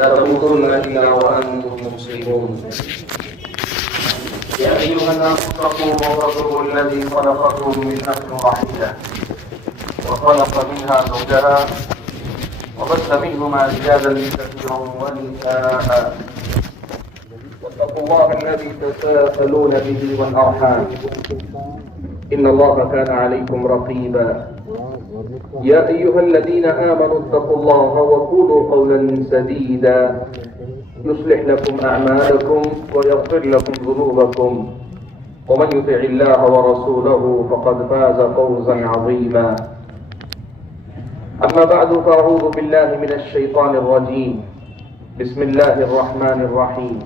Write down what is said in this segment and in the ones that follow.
تموتن إلا وأنتم مسلمون. يا أيها الناس اتقوا ربكم الذي خلقكم من نفس واحدة وخلق منها زوجها وبث منهما رجالا كثيرا ونساء واتقوا الله الذي تساءلون به والأرحام إن الله كان عليكم رقيبا. يا أيها الذين آمنوا اتقوا الله وقولوا قولا سديدا يصلح لكم أعمالكم ويغفر لكم ذنوبكم ومن يطع الله ورسوله فقد فاز فوزا عظيما. أما بعد فأعوذ بالله من الشيطان الرجيم. بسم الله الرحمن الرحيم.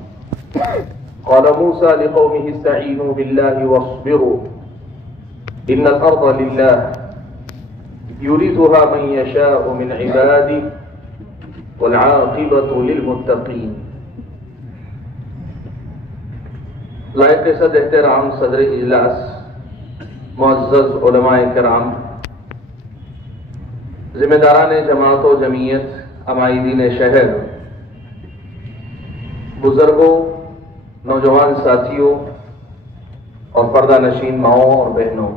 قال موسى لقومه استعينوا بالله واصبروا إن الأرض لله يورثها من يشاء من عباده والعاقبة للمتقين. لائق صد احترام صدر اجلاس، معزز علماء کرام، ذمہ داران جماعت و جمعیت، عمائدین شہر، بزرگوں، نوجوان ساتھیوں اور پردہ نشین ماؤں اور بہنوں،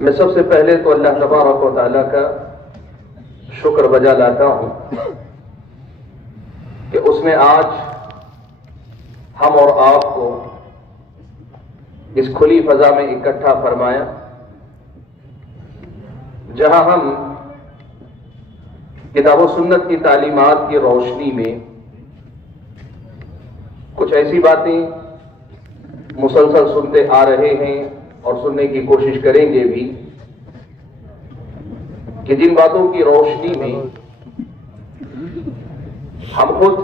میں سب سے پہلے تو اللہ تبارک و تعالیٰ کا شکر بجا لاتا ہوں کہ اس نے آج ہم اور آپ کو اس کھلی فضا میں اکٹھا فرمایا، جہاں ہم کتاب و سنت کی تعلیمات کی روشنی میں کچھ ایسی باتیں مسلسل سنتے آ رہے ہیں اور سننے کی کوشش کریں گے بھی کہ جن باتوں کی روشنی میں ہم خود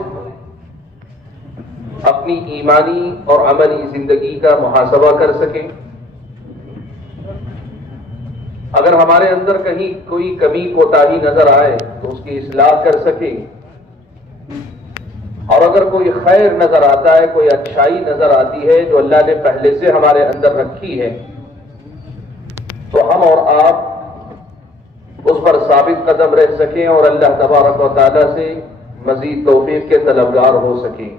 اپنی ایمانی اور عملی زندگی کا محاسبہ کر سکیں، اگر ہمارے اندر کہیں کوئی کمی کوتاہی نظر آئے تو اس کی اصلاح کر سکیں، اور اگر کوئی خیر نظر آتا ہے، کوئی اچھائی نظر آتی ہے جو اللہ نے پہلے سے ہمارے اندر رکھی ہے، تو ہم اور آپ اس پر ثابت قدم رہ سکیں اور اللہ تبارک و تعالیٰ سے مزید توفیق کے طلبگار ہو سکیں۔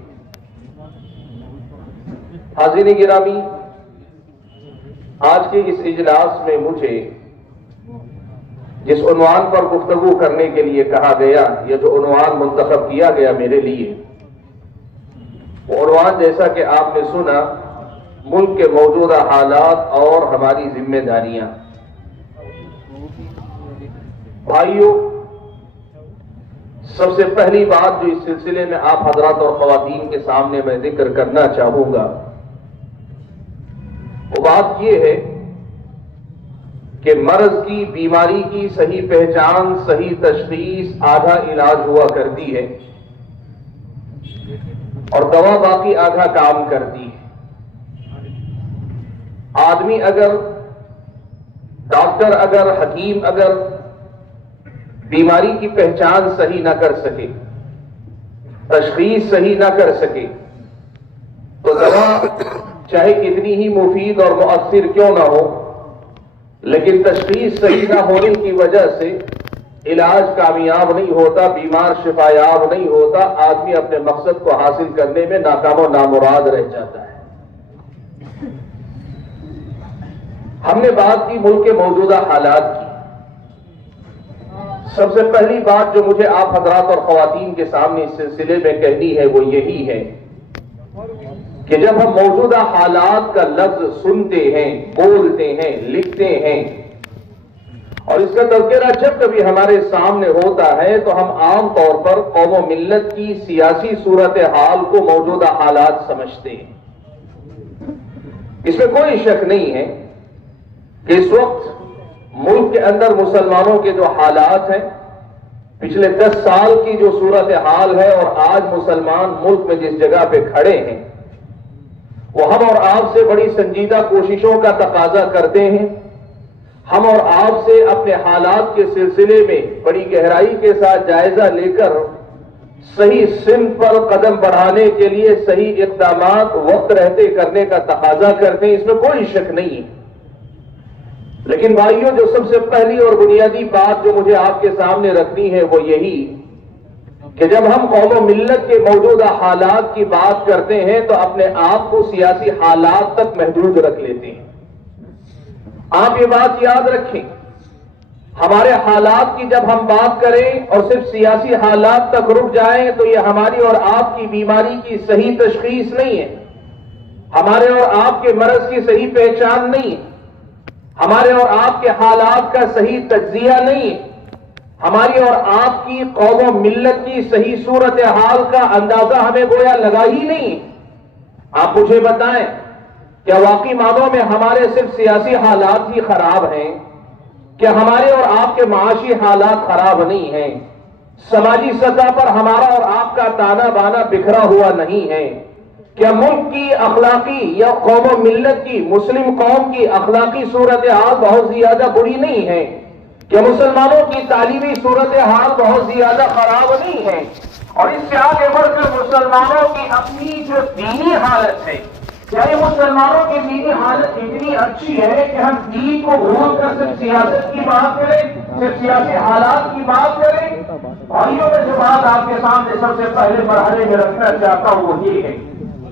حاضرین گرامی، آج کے اس اجلاس میں مجھے جس عنوان پر گفتگو کرنے کے لیے کہا گیا، یہ جو عنوان منتخب کیا گیا میرے لیے، وہ عنوان جیسا کہ آپ نے سنا، ملک کے موجودہ حالات اور ہماری ذمہ داریاں۔ بھائیوں، سب سے پہلی بات جو اس سلسلے میں آپ حضرات اور خواتین کے سامنے میں ذکر کرنا چاہوں گا، وہ بات یہ ہے کہ مرض کی، بیماری کی صحیح پہچان، صحیح تشخیص آدھا علاج ہوا کرتی ہے اور دوا باقی آدھا کام کرتی ہے۔ آدمی اگر، ڈاکٹر اگر، حکیم اگر بیماری کی پہچان صحیح نہ کر سکے، تشخیص صحیح نہ کر سکے، تو دوا چاہے کتنی ہی مفید اور مؤثر کیوں نہ ہو، لیکن تشخیص صحیح نہ ہونے کی وجہ سے علاج کامیاب نہیں ہوتا، بیمار شفایاب نہیں ہوتا، آدمی اپنے مقصد کو حاصل کرنے میں ناکام و نامراد رہ جاتا ہے۔ ہم نے بات کی ملک کے موجودہ حالات کی۔ سب سے پہلی بات جو مجھے آپ حضرات اور خواتین کے سامنے اس سلسلے میں کہنی ہے وہ یہی ہے کہ جب ہم موجودہ حالات کا لفظ سنتے ہیں، بولتے ہیں، لکھتے ہیں، اور اس کا تذکرہ جب کبھی ہمارے سامنے ہوتا ہے تو ہم عام طور پر قوم و ملت کی سیاسی صورتحال کو موجودہ حالات سمجھتے ہیں۔ اس میں کوئی شک نہیں ہے کہ اس وقت ملک کے اندر مسلمانوں کے جو حالات ہیں، پچھلے 10 سال کی جو صورتحال ہے اور آج مسلمان ملک میں جس جگہ پہ کھڑے ہیں، وہ ہم اور آپ سے بڑی سنجیدہ کوششوں کا تقاضا کرتے ہیں۔ ہم اور آپ سے اپنے حالات کے سلسلے میں بڑی گہرائی کے ساتھ جائزہ لے کر صحیح سمت پر قدم بڑھانے کے لیے صحیح اقدامات وقت رہتے کرنے کا تقاضا کرتے ہیں، اس میں کوئی شک نہیں ہے۔ لیکن بھائیوں، جو سب سے پہلی اور بنیادی بات جو مجھے آپ کے سامنے رکھنی ہے وہ یہی کہ جب ہم قوم و ملت کے موجودہ حالات کی بات کرتے ہیں تو اپنے آپ کو سیاسی حالات تک محدود رکھ لیتے ہیں۔ آپ یہ بات یاد رکھیں، ہمارے حالات کی جب ہم بات کریں اور صرف سیاسی حالات تک رک جائیں تو یہ ہماری اور آپ کی بیماری کی صحیح تشخیص نہیں ہے، ہمارے اور آپ کے مرض کی صحیح پہچان نہیں ہے، ہمارے اور آپ کے حالات کا صحیح تجزیہ نہیں ہے، ہماری اور آپ کی قوم و ملت کی صحیح صورتحال کا اندازہ ہمیں گویا لگا ہی نہیں۔ آپ مجھے بتائیں، کیا واقعی معنوں میں ہمارے صرف سیاسی حالات ہی خراب ہیں؟ کیا ہمارے اور آپ کے معاشی حالات خراب نہیں ہیں؟ سماجی سطح پر ہمارا اور آپ کا تانا بانا بکھرا ہوا نہیں ہے؟ کیا ملک کی اخلاقی یا قوم و ملت کی، مسلم قوم کی اخلاقی صورتحال بہت زیادہ بری نہیں ہے؟ کہ مسلمانوں کی تعلیمی صورتحال بہت زیادہ خراب نہیں ہے؟ اور اس سے آگے بڑھ کر مسلمانوں کی اپنی جو دینی حالت ہے، چاہے مسلمانوں کی دینی حالت اتنی اچھی ہے کہ ہم دین کو بھول کر صرف سیاست کی بات کریں، صرف سیاسی حالات کی بات کریں۔ اور یہ جو بات آپ کے سامنے سب سے پہلے مرحلے میں رکھنا چاہتا ہوں وہ یہ ہے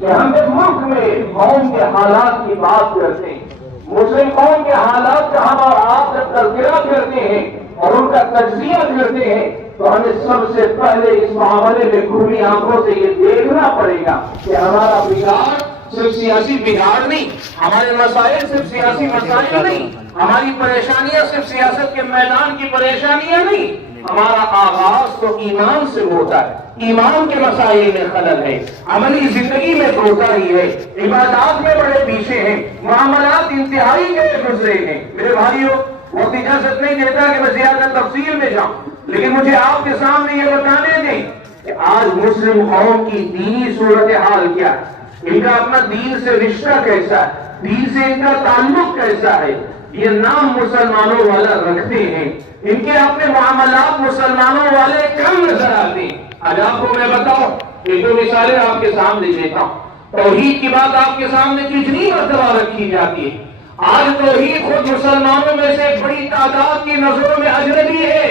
کہ ہم جب ملک میں قوم کے حالات کی بات کرتے ہیں، مسلم قوم کے حالات کا ہم اور آپ جب تذکرہ کرتے ہیں اور ان کا تجزیہ کرتے ہیں تو ہمیں سب سے پہلے اس معاملے میں کھلی آنکھوں سے یہ دیکھنا پڑے گا کہ ہمارا بگاڑ صرف سیاسی بگاڑ نہیں، ہمارے مسائل صرف سیاسی مسائل نہیں، ہماری پریشانیاں صرف سیاست کے میدان کی پریشانیاں نہیں، ہمارا آغاز تو ایمان سے ہوتا ہے، ایمان کے مسائل میں خلل ہے، عملی زندگی میں کوتاہی ہے، عبادات میں بڑے پیچھے ہیں، معاملات انتہائی کے گزرے ہیں۔ میرے بھائیوں، وقت اجازت نہیں دیتا کہ میں زیادہ تفصیل میں جاؤں، لیکن مجھے آپ کے سامنے یہ بتانے دیں کہ آج مسلم قوم کی دینی صورتحال کیا ہے، ان کا اپنا دین سے رشتہ کیسا ہے، دین سے ان کا تعلق کیسا ہے، یہ نام مسلمانوں والا رکھتے ہیں، ان کے اپنے معاملات مسلمانوں والے کم نظر آتے ہیں۔ آج آپ کو میں بتاؤں، ایک دو مثالیں آپ کے سامنے دیتا ہوں۔ توحید کی بات آپ کے سامنے کتنی مرتبہ رکھی جاتی ہے، آج توحید خود مسلمانوں میں سے ایک بڑی تعداد کی نظروں میں اجنبی ہے۔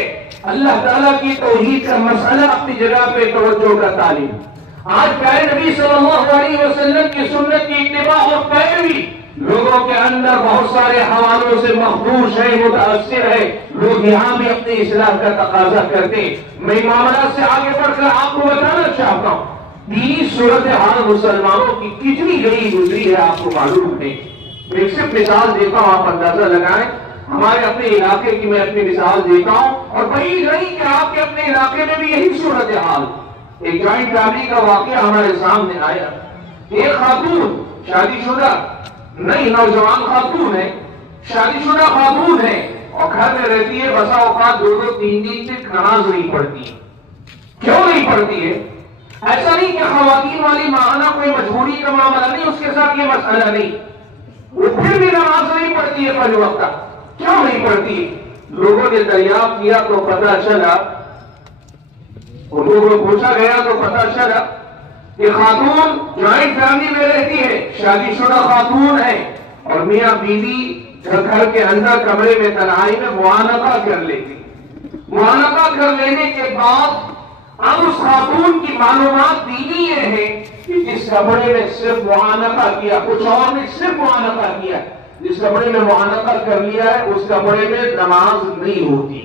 اللہ تعالیٰ کی توحید کا مسئلہ اپنی جگہ پہ توجہ کا تعلیم، آج پیارے نبی صلی اللہ علیہ وسلم کی سنت کی اتباع اور پیروی لوگوں کے اندر بہت سارے حوالوں سے مخدوش ہے، متاثر ہے، لوگ یہاں بھی اپنی اصلاح کا تقاضا کرتے ہیں۔ میں معاملات سے آگے بڑھ کر آپ کو بتانا چاہتا ہوں، دینی صورتحال مسلمانوں کی کتنی گئی گزری ہے آپ کو معلوم ہے۔ میں ایک صرف مثال دیتا ہوں، آپ اندازہ لگائیں۔ ہمارے اپنے علاقے کی میں اپنی مثال دیتا ہوں، اور بعید نہیں کہ آپ کے اپنے علاقے میں بھی یہی صورتحال۔ ایک جوائنٹ فیملی کا واقعہ ہمارے سامنے آیا۔ ایک خاتون شادی شدہ نہیں، نوجوان خاتون ہے، شادی شدہ خاتون ہے، اور گھر میں رہتی ہے، بسا اوقات دو دو تین دن تک نماز نہیں پڑھتی ہے۔ کیوں نہیں پڑھتی ہے؟ ایسا نہیں کہ خواتین والی ماہانہ کوئی مجبوری کا معاملہ نہیں، اس کے ساتھ یہ مسئلہ نہیں، وہ پھر بھی نماز نہیں پڑھتی ہے پہلے وقت۔ کیوں نہیں پڑھتی؟ لوگوں نے دریافت کیا تو پتہ چلا، ان لوگوں کو پوچھا گیا تو پتہ چلا کہ خاتون جوائنٹ فیملی میں رہتی ہے، شادی شدہ خاتون ہے، اور میاں بیوی گھر کے اندر کمرے میں تنہائی میں معانقہ کر لیتی۔ معانقہ کر لینے کے بعد اب اس خاتون کی معلومات دینی یہ ہے کہ جس کمرے میں صرف معانقہ کیا، کچھ اور نے صرف معانقہ کیا، جس کمرے میں معانقہ کر لیا ہے اس کمرے میں نماز نہیں ہوتی۔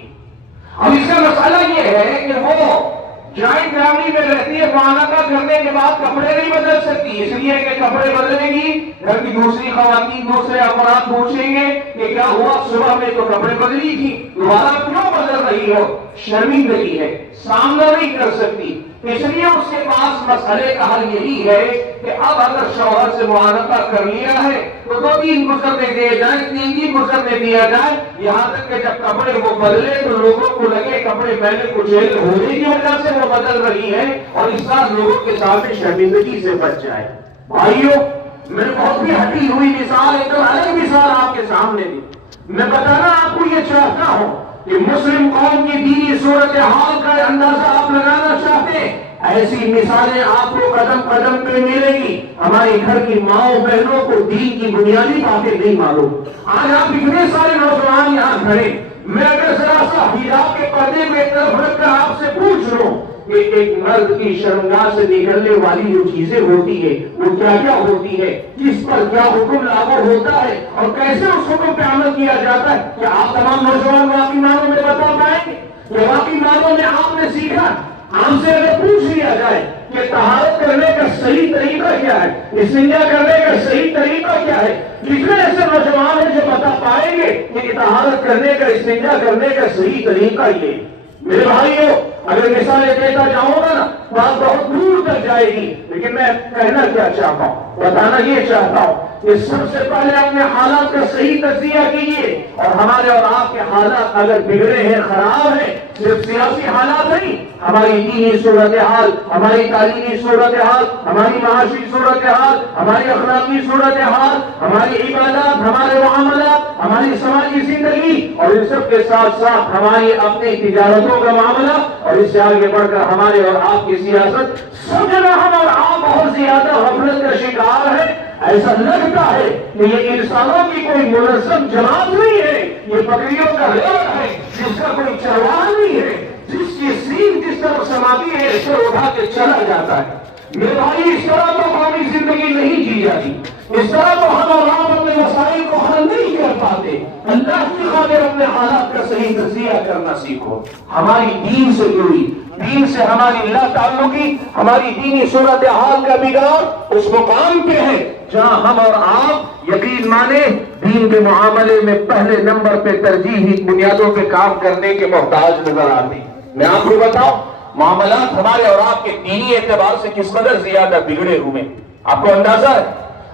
اب اس کا مسئلہ یہ ہے کہ وہ جوائنٹ فیملی میں رہتی ہے، معانقہ کرنے کے بعد کپڑے نہیں بدل سکتی، اس لیے کہ کپڑے بدلے گی، گھر کی دوسری خواتین دوسرے افراد پوچھیں گے کہ کیا ہوا، صبح میں تو کپڑے بدلی تھی، دوبارہ کیوں بدل رہی ہو؟ شرمندگی ہے، سامنا نہیں کر سکتی۔ اس لیے اس کے پاس مسئلے کا حل یہی ہے کہ اب اگر شوہر سے معانقہ کر لیا ہے تو دو تین گزرنے دیے جائیں، تین دن گزرنے دیا جائے، یہاں تک کہ جب کپڑے وہ بدلے تو لوگوں کو لگے کپڑے پہلے کچیل ہونے کی وجہ سے وہ بدل رہی ہے، اور اس طرح لوگوں کے سامنے شرمندگی سے بچ جائے۔ بھائیوں، میں نے بہت بھی ہٹی ہوئی مثال، ایک الگ مثال آپ کے سامنے دی۔ میں بتانا آپ کو یہ چاہتا ہوں کہ مسلم قوم کی دینی صورتحال کا اندازہ آپ لگانا چاہتے ہیں، ایسی مثالیں آپ کو قدم قدم پہ ملے گی۔ ہماری گھر کی ماؤں بہنوں کو دین کی بنیادی باتیں نہیں معلوم۔ آج آپ اتنے سارے نوجوان یہاں کھڑے، میں اگر ذرا سا حجاب کے پردے کو ایک طرف رکھ کر آپ سے پوچھ لوں کہ ایک مرد کی شرمگاہ سے نکلنے والی جو چیزیں ہوتی ہے وہ کیا کیا ہوتی ہے، کس پر کیا حکم لاگو ہوتا ہے اور کیسے اس حکم پہ عمل کیا جاتا ہے، کیا آپ تمام نوجوان واقعی معنوں میں بتا پائیں گے؟ کہ واقعی معنوں میں آپ نے سیکھا؟ ہم سے اگر پوچھ لیا جائے کہ طہارت کرنے کا صحیح طریقہ کیا ہے، استنجا کرنے کا صحیح طریقہ کیا ہے، کتنے ایسے نوجوان ہیں جو بتا پائیں گے کہ طہارت کرنے کا، استنجا کرنے کا صحیح طریقہ یہ؟ میرے بھائیوں، اگر مثالیں دیتا جاؤں گا نا بات بہت دور تک جائے گی، لیکن میں کہنا کیا چاہتا ہوں، بتانا یہ چاہتا ہوں کہ سب سے پہلے اپنے حالات کا صحیح تجزیہ کیجیے، اور ہمارے اور آپ کے حالات اگر بگڑے ہیں، خراب ہیں، صرف سیاسی حالات نہیں، ہماری دینی صورتحال، ہماری تعلیمی صورتحال، ہماری معاشی صورتحال، ہماری اخلاقی صورتحال، ہماری عبادات، ہمارے معاملات، ہماری سماجی زندگی، اور ان سب کے ساتھ ساتھ ہماری اپنی تجارتوں کا معاملہ، اور اس سے آگے بڑھ کر ہمارے اور آپ کی سیاست، سب جگہ ہم اور آپ بہت زیادہ غفلت کا شکار ہے۔ ایسا لگتا ہے کہ یہ انسانوں کی کوئی منظم جماعت نہیں ہے، یہ بکریوں کا ریوڑ ہے جس کا کوئی چرواہ نہیں ہے، جس کی سینگ جس طرف سماتی ہے اس کو اٹھا کے چلا جاتا ہے۔ میرے بھائی، اس طرح تو قومی زندگی نہیں جی جاتی، اس طرح تو ہم اور آپ اپنے مسائل کو حل نہیں کر پاتے۔ اللہ کی خاطر اپنے حالات کا صحیح تجزیہ کرنا سیکھو۔ ہماری دین سے جڑی، دین سے ہماری اللہ تعلقی، ہماری دینی صورتحال کا بگاڑ اس مقام پہ ہے جہاں ہم اور آپ یقین مانے دین کے معاملے میں پہلے نمبر پہ ترجیحی بنیادوں پہ کام کرنے کے محتاج نظر آتے۔ میں آپ کو بتاؤں، معاملات ہمارے اور آپ کے دینی اعتبار سے کس قدر زیادہ بگڑے ہوئے، آپ کو اندازہ ہے؟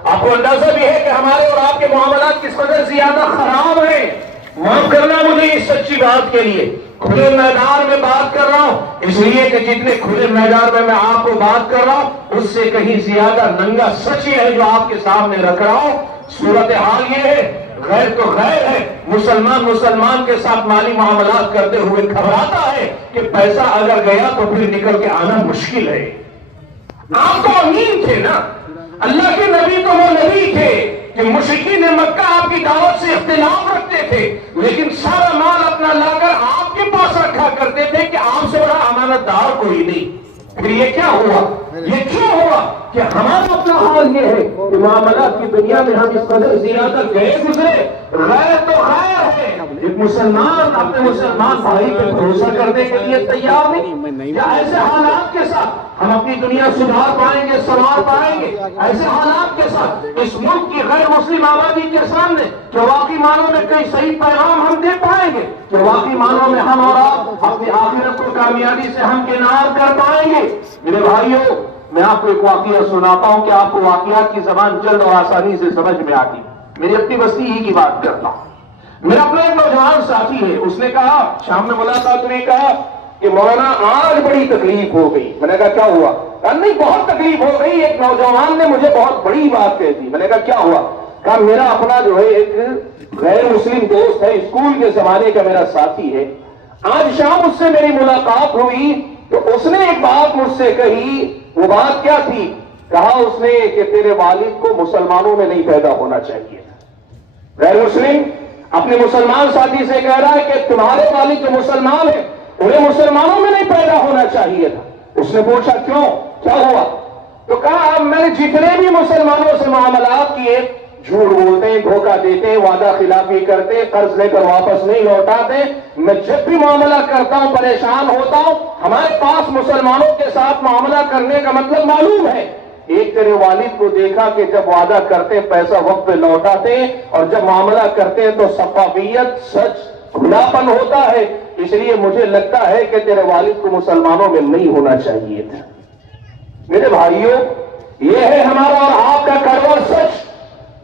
آپ کو اندازہ بھی ہے کہ ہمارے اور آپ کے معاملات کس قدر زیادہ خراب ہیں؟ معاف کرنا مجھے اس سچی بات کے لیے، کھلے میدان میں بات کر رہا ہوں، اس لیے کہ جتنے کھلے میدان میں آپ کو بات کر رہا ہوں اس سے کہیں زیادہ ننگا سچ یہ ہے جو آپ کے سامنے رکھ رہا ہوں۔ صورتحال یہ ہے، غیر تو غیر ہے، مسلمان کے ساتھ مالی معاملات کرتے ہوئے گھبراتا ہے کہ پیسہ اگر گیا تو پھر نکل کے آنا مشکل ہے۔ آپ تو امین تھے نا، اللہ کے نبی تو وہ نبی تھے کہ مشرکین مکہ آپ کی دعوت سے اختلاف رکھتے تھے، لیکن سارا مال اپنا لا کر آپ کے پاس رکھا کرتے تھے کہ آپ سے بڑا امانت دار کوئی نہیں۔ پھر یہ کیا ہوا، یہ کیوں ہوا کہ ہمارا اپنا حال یہ ہے کہ معاملات کی دنیا میں ہم اس قدر زیادہ گئے گزرے۔ غیر تو غیر ہے، ایک مسلمان اپنے مسلمان بھائی پہ بھروسہ کرنے کے لیے تیار نہیں۔ کیا ایسے حالات کے ساتھ ہم اپنی دنیا سدھار پائیں گے، سنوار پائیں گے؟ ایسے حالات کے ساتھ اس ملک کی غیر مسلم آبادی کے سامنے کیا واقعی معنوں میں کوئی صحیح پیغام ہم دے پائیں گے؟ کیا واقعی معنوں میں ہم اور آپ اپنی آخرت کو کامیابی سے ہمکنار کر پائیں گے؟ میرے بھائیوں، میں آپ کو ایک واقعہ سناتا ہوں کہ آپ کو واقعات کی زبان جلد اور آسانی سے سمجھ میں آتی۔ میری اپنی بستی ہی کی بات کرتا ہوں۔ میرا اپنا ایک نوجوان ساتھی ہے، اس نے کہا، شام میں ملاقات ہوئی، کہا کہ مولانا آج بڑی تکلیف ہو گئی۔ میں نے کہا کیا ہوا؟ کہا نہیں بہت تکلیف ہو گئی، ایک نوجوان نے مجھے بہت بڑی بات کہہ دی۔ میں نے کہا کیا ہوا؟ کہا میرا اپنا جو ہے ایک غیر مسلم دوست ہے، اسکول کے زمانے کا میرا ساتھی ہے، آج شام اس سے میری ملاقات ہوئی تو اس نے ایک بات مجھ سے کہی۔ وہ بات کیا تھی؟ کہا اس نے کہ تیرے والد کو مسلمانوں میں نہیں پیدا ہونا چاہیے تھا۔ غیر مسلم اپنے مسلمان ساتھی سے کہہ رہا ہے کہ تمہارے والد جو مسلمان ہیں انہیں مسلمانوں میں نہیں پیدا ہونا چاہیے تھا۔ اس نے پوچھا کیوں، کیا ہوا؟ تو کہا میں نے جتنے بھی مسلمانوں سے معاملات کیے، جھوٹ بولتے ہیں، دھوکہ دیتے ہیں، وعدہ خلافی کرتے ہیں، قرض لے کر واپس نہیں لوٹاتے، میں جب بھی معاملہ کرتا ہوں پریشان ہوتا ہوں۔ ہمارے پاس مسلمانوں کے ساتھ معاملہ کرنے کا مطلب معلوم ہے۔ ایک تیرے والد کو دیکھا کہ جب وعدہ کرتے پیسہ وقت پہ لوٹاتے ہیں، اور جب معاملہ کرتے ہیں تو شفافیت، سچ، کھلاپن ہوتا ہے، اس لیے مجھے لگتا ہے کہ تیرے والد کو مسلمانوں میں نہیں ہونا چاہیے تھا۔ میرے بھائیوں، یہ ہے ہمارا اور آپ کا کڑوا سچ۔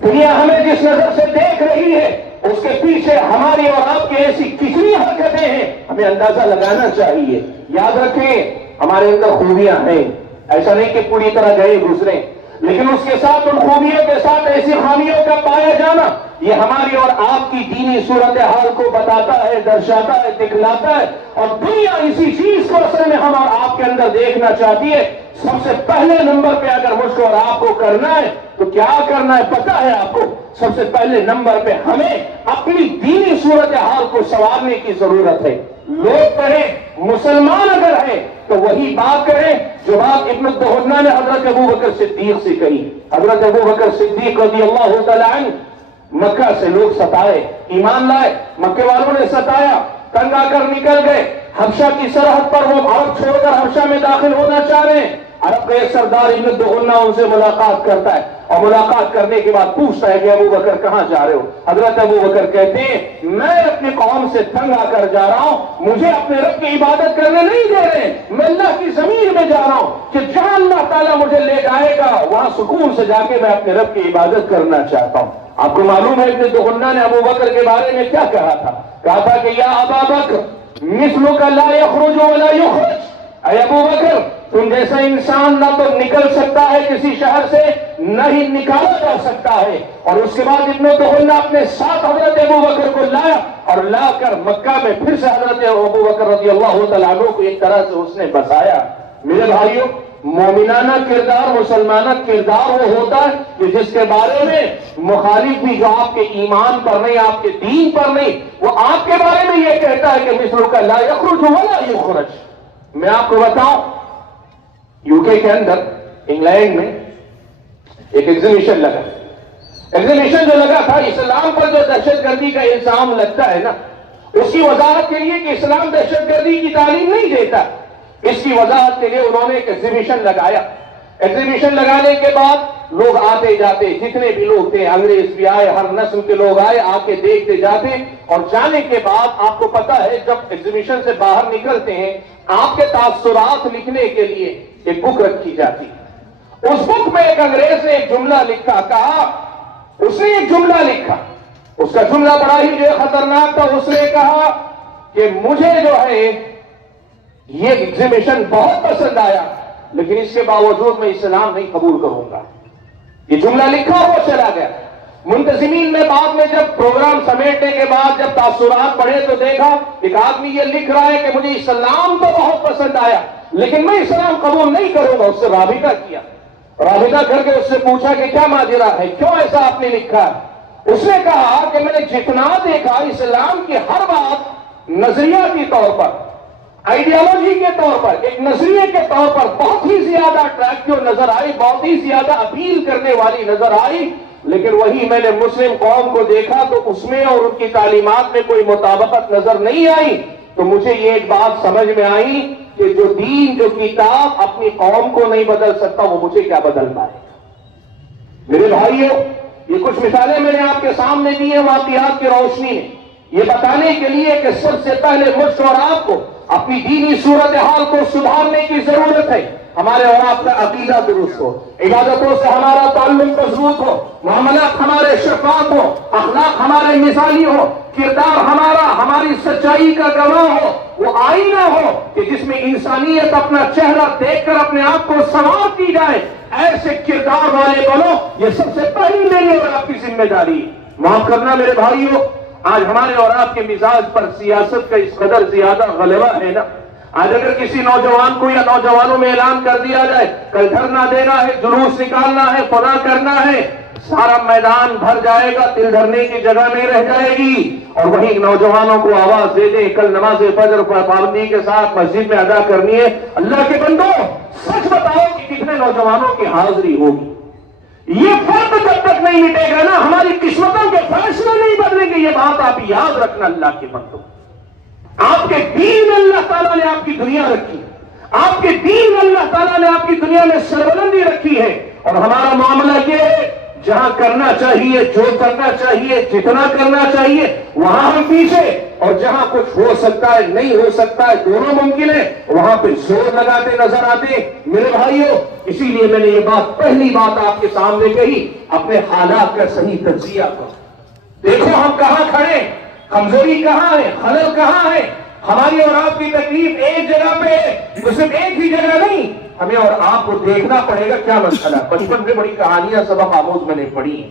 دنیا ہمیں جس نظر سے دیکھ رہی ہے اس کے پیچھے ہماری اور آپ کی ایسی کتنی حرکتیں ہیں، ہمیں اندازہ لگانا چاہیے۔ یاد رکھیں ہمارے اندر خوبیاں ہیں، ایسا نہیں کہ پوری طرح گئے گزرے، لیکن اس کے ساتھ ان خوبیوں کے ساتھ ایسی خامیوں کا پایا جانا یہ ہماری اور آپ کی دینی صورتحال کو بتاتا ہے، درشاتا ہے، دکھلاتا ہے، اور دنیا اسی چیز کو اصل میں ہم اور آپ کے اندر دیکھنا چاہتی ہے۔ سب سے پہلے نمبر پہ اگر مجھ کو اور آپ کو کرنا ہے تو کیا کرنا ہے پتا ہے آپ کو؟ سب سے پہلے نمبر پہ ہمیں اپنی دینی صورتحال کو سنوارنے کی ضرورت ہے۔ لوگ کہیں مسلمان اگر ہے تو وہی بات کریں جو بات ابن الدہنہ نے حضرت ابوبکر صدیق سے کہی۔ حضرت ابوبکر صدیق رضی اللہ تعالی عنہ مکہ سے لوگ ستائے، ایمان لائے، مکے والوں نے ستایا، تنگ آ کر نکل گئے، حبشہ کی سرحد پر وہ عرب چھوڑ کر حبشہ میں داخل ہونا چاہ رہے ہیں۔ عرب کا ایک سردار ابن الدہنہ ان سے ملاقات کرتا ہے، اور ملاقات کرنے کے بعد پوچھتا ہے کہ ابوبکر کہاں جا رہے ہو؟ حضرت ابوبکر کہتے ہیں میں اپنی قوم سے تنگ آ کر جا رہا ہوں، مجھے اپنے رب کی عبادت کرنے نہیں دے رہے، میں اللہ کی زمین میں جا رہا ہوں کہ جہاں اللہ تعالیٰ مجھے لے جائے گا وہاں سکون سے جا کے میں اپنے رب کی عبادت کرنا چاہتا ہوں۔ آپ کو معلوم ہے ابن الدہنہ نے ابوبکر کے بارے میں کیا کہا تھا؟ کہا تھا کہ یا ابا بکر مثلک لا یخرج ولا یخرج، اے ابوبکر تم جیسا انسان نہ تو نکل سکتا ہے کسی شہر سے، نہ ہی نکالا جا سکتا ہے۔ اور اس کے بعد ابن الدہنہ اپنے ساتھ حضرت ابوبکر کو لایا، اور لا کر مکہ میں پھر سے حضرت ابوبکر رضی اللہ تعالیٰ عنہ کو ایک طرح سے اس نے بسایا۔ میرے بھائیوں، مومنانہ کردار، مسلمانہ کردار وہ ہوتا ہے کہ جس کے بارے میں مخالف بھی جو آپ کے ایمان پر نہیں، آپ کے دین پر نہیں، وہ آپ کے بارے میں یہ کہتا ہے کہ مثلک لا یخرج ولا یخرج۔ میں آپ کو بتاؤں، یو کے اندر انگلینڈ میں ایک ایگزیبیشن لگا، ایگزیبیشن جو لگا تھا اسلام پر جو دہشت گردی کا الزام لگتا ہے نا، اس کی وضاحت کے لیے کہ اسلام دہشت گردی کی تعلیم نہیں دیتا، اس کی وضاحت کے لیے انہوں نے ایک ایگزیبیشن لگایا۔ ایگزیبیشن لگانے کے بعد لوگ آتے جاتے، جتنے بھی لوگ تھے، انگریز بھی آئے، ہر نسل کے لوگ آئے، آ کے دیکھتے جاتے، اور جانے کے بعد آپ کو پتا ہے جب ایگزیبیشن سے باہر نکلتے ہیں آپ کے تاثرات لکھنے کے لیے ایک بک رکھی جاتی۔ اس بک میں ایک انگریز نے ایک جملہ لکھا، کہا، اس نے ایک جملہ لکھا، اس کا جملہ بڑا ہی جو خطرناک تھا۔ اس نے کہا کہ مجھے جو ہے یہ ایگزیبیشن بہت پسند آیا، لیکن اس کے باوجود میں اسلام نہیں قبول کروں گا۔ یہ جملہ لکھا وہ چلا گیا۔ منتظمین نے بعد میں جب پروگرام سمیٹنے کے بعد جب تاثرات پڑھے تو دیکھا ایک آدمی یہ لکھ رہا ہے کہ مجھے اسلام تو بہت پسند آیا لیکن میں اسلام قبول نہیں کروں گا۔ اس سے رابطہ کیا، رابطہ کر کے اس سے پوچھا کہ کیا ماجرا ہے، کیوں ایسا آپ نے لکھا ہے؟ اس نے کہا کہ میں نے جتنا دیکھا اسلام کی ہر بات نظریاتی طور پر، آئیڈیالوجی کے طور پر، ایک نظریے کے طور پر بہت ہی زیادہ اٹریکٹیو نظر آئی، بہت ہی زیادہ اپیل کرنے والی نظر آئی، لیکن وہی میں نے مسلم قوم کو دیکھا تو اس میں اور ان کی تعلیمات میں کوئی مطابقت نظر نہیں آئی۔ تو مجھے یہ ایک بات سمجھ میں آئی کہ جو دین، جو کتاب اپنی قوم کو نہیں بدل سکتا وہ مجھے کیا بدل پائے گا؟ میرے بھائیوں، یہ کچھ مثالیں میں نے آپ کے سامنے دی ہیں واقعات کی روشنی میں، یہ بتانے کے لیے کہ سب سے پہلے مجھ کو اور آپ کو اپنی دینی صورتحال کو سدھارنے کی ضرورت ہے۔ ہمارے اور آپ کا عقیدہ درست ہو، عبادتوں سے ہمارا تعلق مضبوط ہو، معاملات ہمارے شفاف ہو، اخلاق ہمارے مثالی ہو، کردار ہمارا ہماری سچائی کا گواہ ہو، وہ آئینہ ہو کہ جس میں انسانیت اپنا چہرہ دیکھ کر اپنے آپ کو سنوار دی جائے۔ ایسے کردار والے بنو، یہ سب سے پہلی میری اور آپ کی ذمہ داری۔ معاف کرنا میرے بھائیوں، آج ہمارے اور آپ کے مزاج پر سیاست کا اس قدر زیادہ غلبہ ہے نا، آج اگر کسی نوجوان کو یا نوجوانوں میں اعلان کر دیا جائے کل دھرنا دینا ہے، جلوس نکالنا ہے، فلاں کرنا ہے، سارا میدان بھر جائے گا، دل دھرنے کی جگہ نہیں رہ جائے گی۔ اور وہی نوجوانوں کو آواز دے دیں کل نماز فجر پابندی کے ساتھ مسجد میں ادا کرنی ہے۔ اللہ کے بندو، سچ بتاؤ کہ کتنے نوجوانوں کی حاضری ہوگی؟ یہ فرق جب تک نہیں مٹے گا نا، ہماری قسمتوں کے فیصلے نہیں بدلیں گے۔ یہ بات آپ یاد رکھنا اللہ کے بندو، آپ کے دین میں اللہ تعالیٰ نے آپ کی دنیا رکھی، آپ کے دین میں اللہ تعالیٰ نے آپ کی دنیا میں سربلندی رکھی ہے، اور ہمارا معاملہ یہ ہے جہاں کرنا چاہیے، جو کرنا چاہیے، جتنا کرنا چاہیے وہاں ہم پیچھے، اور جہاں کچھ ہو سکتا ہے نہیں ہو سکتا ہے دونوں ممکن ہے وہاں پہ زور لگاتے نظر آتے۔ میرے بھائیوں، اسی لیے میں نے یہ بات پہلی بات آپ کے سامنے کہی، اپنے حالات کا صحیح تجزیہ کرو۔ دیکھو ہم کہاں کھڑے، کمزوری کہاں ہے، خلل کہاں ہے۔ ہماری اور آپ کی تکلیف ایک جگہ پہ ہے، صرف ایک ہی جگہ نہیں، ہمیں اور آپ کو دیکھنا پڑے گا کیا مسئلہ۔ بچپن میں بڑی کہانیاں سبق آموز میں نے پڑھی ہیں،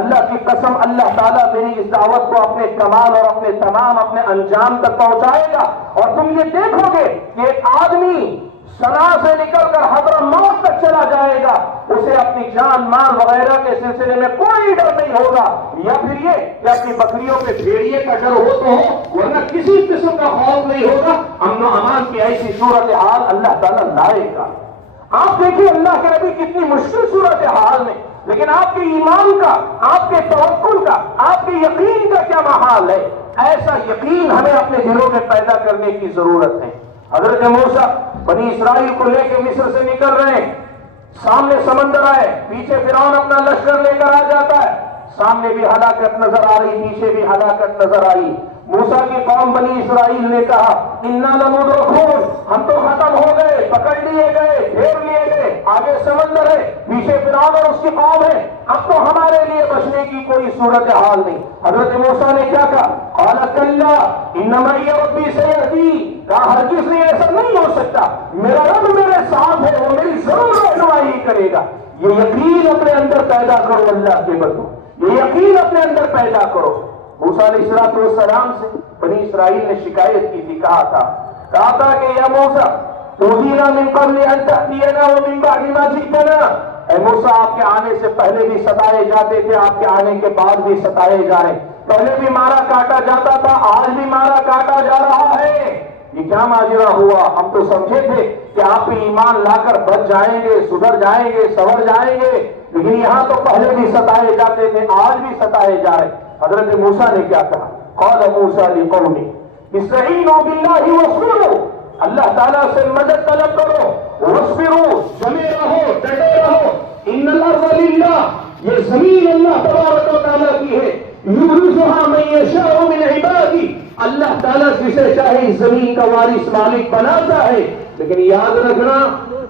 اللہ کی قسم اللہ تعالیٰ میری اس دعوت کو اپنے کمال اور اپنے تمام اپنے انجام تک پہنچائے گا، اور تم یہ دیکھو گے کہ ایک آدمی صنع سے نکل کر حضرت موت تک چلا جائے گا، اسے اپنی جان مال وغیرہ کے سلسلے میں کوئی ڈر نہیں ہوگا، یا پھر یہ کہ اپنی بکریوں پہ بھیڑیے کا ڈر ہو تو ہو، ورنہ کسی قسم کا خوف نہیں ہوگا۔ امن و امان کی ایسی صورتحال اللہ تعالیٰ لائے گا۔ آپ دیکھیے اللہ کے نبی کتنی مشکل صورتحال میں، لیکن آپ کے ایمان کا، آپ کے توکل کا، آپ کے یقین کا کیا محال ہے؟ ایسا یقین ہمیں اپنے دلوں میں پیدا کرنے کی ضرورت ہے۔ حضرت موسیٰ بنی اسرائیل کو لے کے مصر سے نکل رہے ہیں، سامنے سمندر آئے، پیچھے فرعون اپنا لشکر لے کر آ جاتا ہے، سامنے بھی ہلاکت نظر آ رہی، پیچھے بھی ہلاکت نظر آئی۔ موسیٰ کی قوم بنی اسرائیل نے کہا انا لمدرکون، ہم تو ختم ہو گئے، پکڑ لیے گئے، گھیر لیے گئے، آگے سمندر ہے، پیچھے فرعون اور اس کی قوم ہے، اب تو ہمارے لیے بچنے کی کوئی صورتحال نہیں۔ حضرت موسیٰ نے کیا کہا؟ قال کلا ان معی ربی سیہدین، کہا ہرگز نہیں، ایسا نہیں ہو سکتا، میرا رب میرے ساتھ ہے، وہ میری ضرور رہنمائی کرے گا۔ یہ یقین اپنے اندر پیدا کرو اللہ کے بندو، یہ یقین اپنے اندر پیدا کرو۔ موسیٰ علیہ السلام سے بنی اسرائیل نے شکایت کی تھی، کہا تھا کہ یا موسیٰ اوذینا من قبل ان تأتینا ومن بعد ما جئتنا، اے موسیٰ آپ کے آنے سے پہلے بھی ستائے جاتے تھے، آپ کے آنے کے بعد بھی ستائے جا رہے، پہلے بھی مارا کاٹا جاتا تھا، آج بھی مارا کاٹا جا رہا ہے، یہ کیا ماجرا ہوا؟ ہم تو سمجھے تھے کہ آپ پہ ایمان لا کر بچ جائیں گے، سدھر جائیں گے، سنور جائیں گے، لیکن یہاں تو پہلے بھی ستائے جاتے تھے، آج بھی ستائے جا رہے۔ حضرت موسیٰ نے کیا کہا؟ قال موسیٰ لقومہ استعینوا باللہ واصبروا، اللہ تعالیٰ سے مدد طلب کرو، واصبروا، جمے رہو، ڈٹے رہو، ان الارض للہ، یہ زمین اللہ تبارک و تعالیٰ کی ہے، یورثها من یشاء من عبادہ، اللہ تعالیٰ جسے چاہے اس زمین کا وارث مالک بناتا ہے، لیکن یاد رکھنا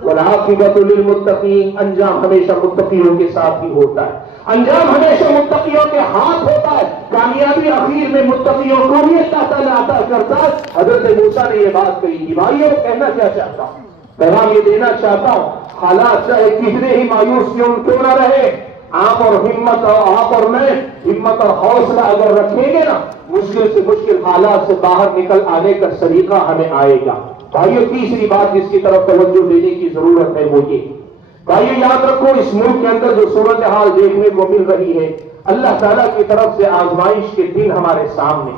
والعاقبۃ للمتقین، انجام ہمیشہ متقیوں کے ساتھ ہی ہوتا ہے، انجام ہمیشہ متقیوں کے ہاتھ ہوتا ہے، کامیابی اخیر میں متقیوں کو بھی اللہ تعالیٰ عطا کرتا ہے۔ حضرت موسیٰ نے یہ بات کہی کہ بھائیو، کہنا کیا چاہتا ہوں، پیغام یہ دینا چاہتا ہوں، حالات چاہے کتنے ہی مایوس کیوں نہ رہے، آپ اور میں ہمت اور حوصلہ اگر رکھیں گے نا، مشکل سے مشکل حالات سے باہر نکل آنے کا سلیقہ ہمیں آئے گا۔ بھائیو تیسری بات جس کی طرف توجہ دینے کی ضرورت ہے وہ یہ، بھائیو یاد رکھو اس ملک کے اندر جو صورتحال دیکھنے کو مل رہی ہے، اللہ تعالیٰ کی طرف سے آزمائش کے دن ہمارے سامنے،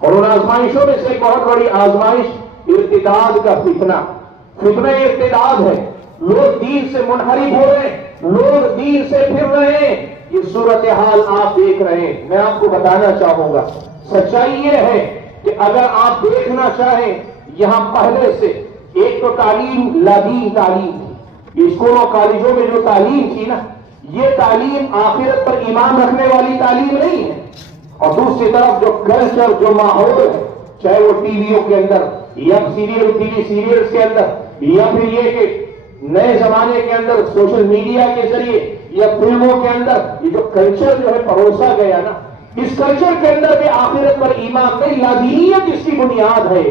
اور ان آزمائشوں میں سے ایک بہت بڑی آزمائش ارتداد کا فتنہ ارتداد ہے۔ لوگ دین سے منحرف ہو رہے ہیں، لوگ دین سے پھر رہے ہیں، یہ صورتحال آپ دیکھ رہے ہیں۔ میں آپ کو بتانا چاہوں گا، سچائی یہ ہے کہ اگر آپ دیکھنا چاہیں، یہاں پہلے سے ایک تو تعلیم لادین تعلیم تھی، اسکولوں کالجوں میں جو تعلیم تھی نا، یہ تعلیم آخرت پر ایمان رکھنے والی تعلیم نہیں ہے، اور دوسری طرف جو کلچر، جو ماحول ہے، چاہے وہ ٹی ویوں کے اندر یا ٹی وی سیریلز کے اندر، یا پھر یہ کہ نئے زمانے کے اندر سوشل میڈیا کے ذریعے یا فلموں کے اندر، یہ جو کلچر جو ہے پروسا گیا نا، اس کلچر کے اندر بھی آخرت پر ایمان نہیں، لادینیت اس کی بنیاد ہے۔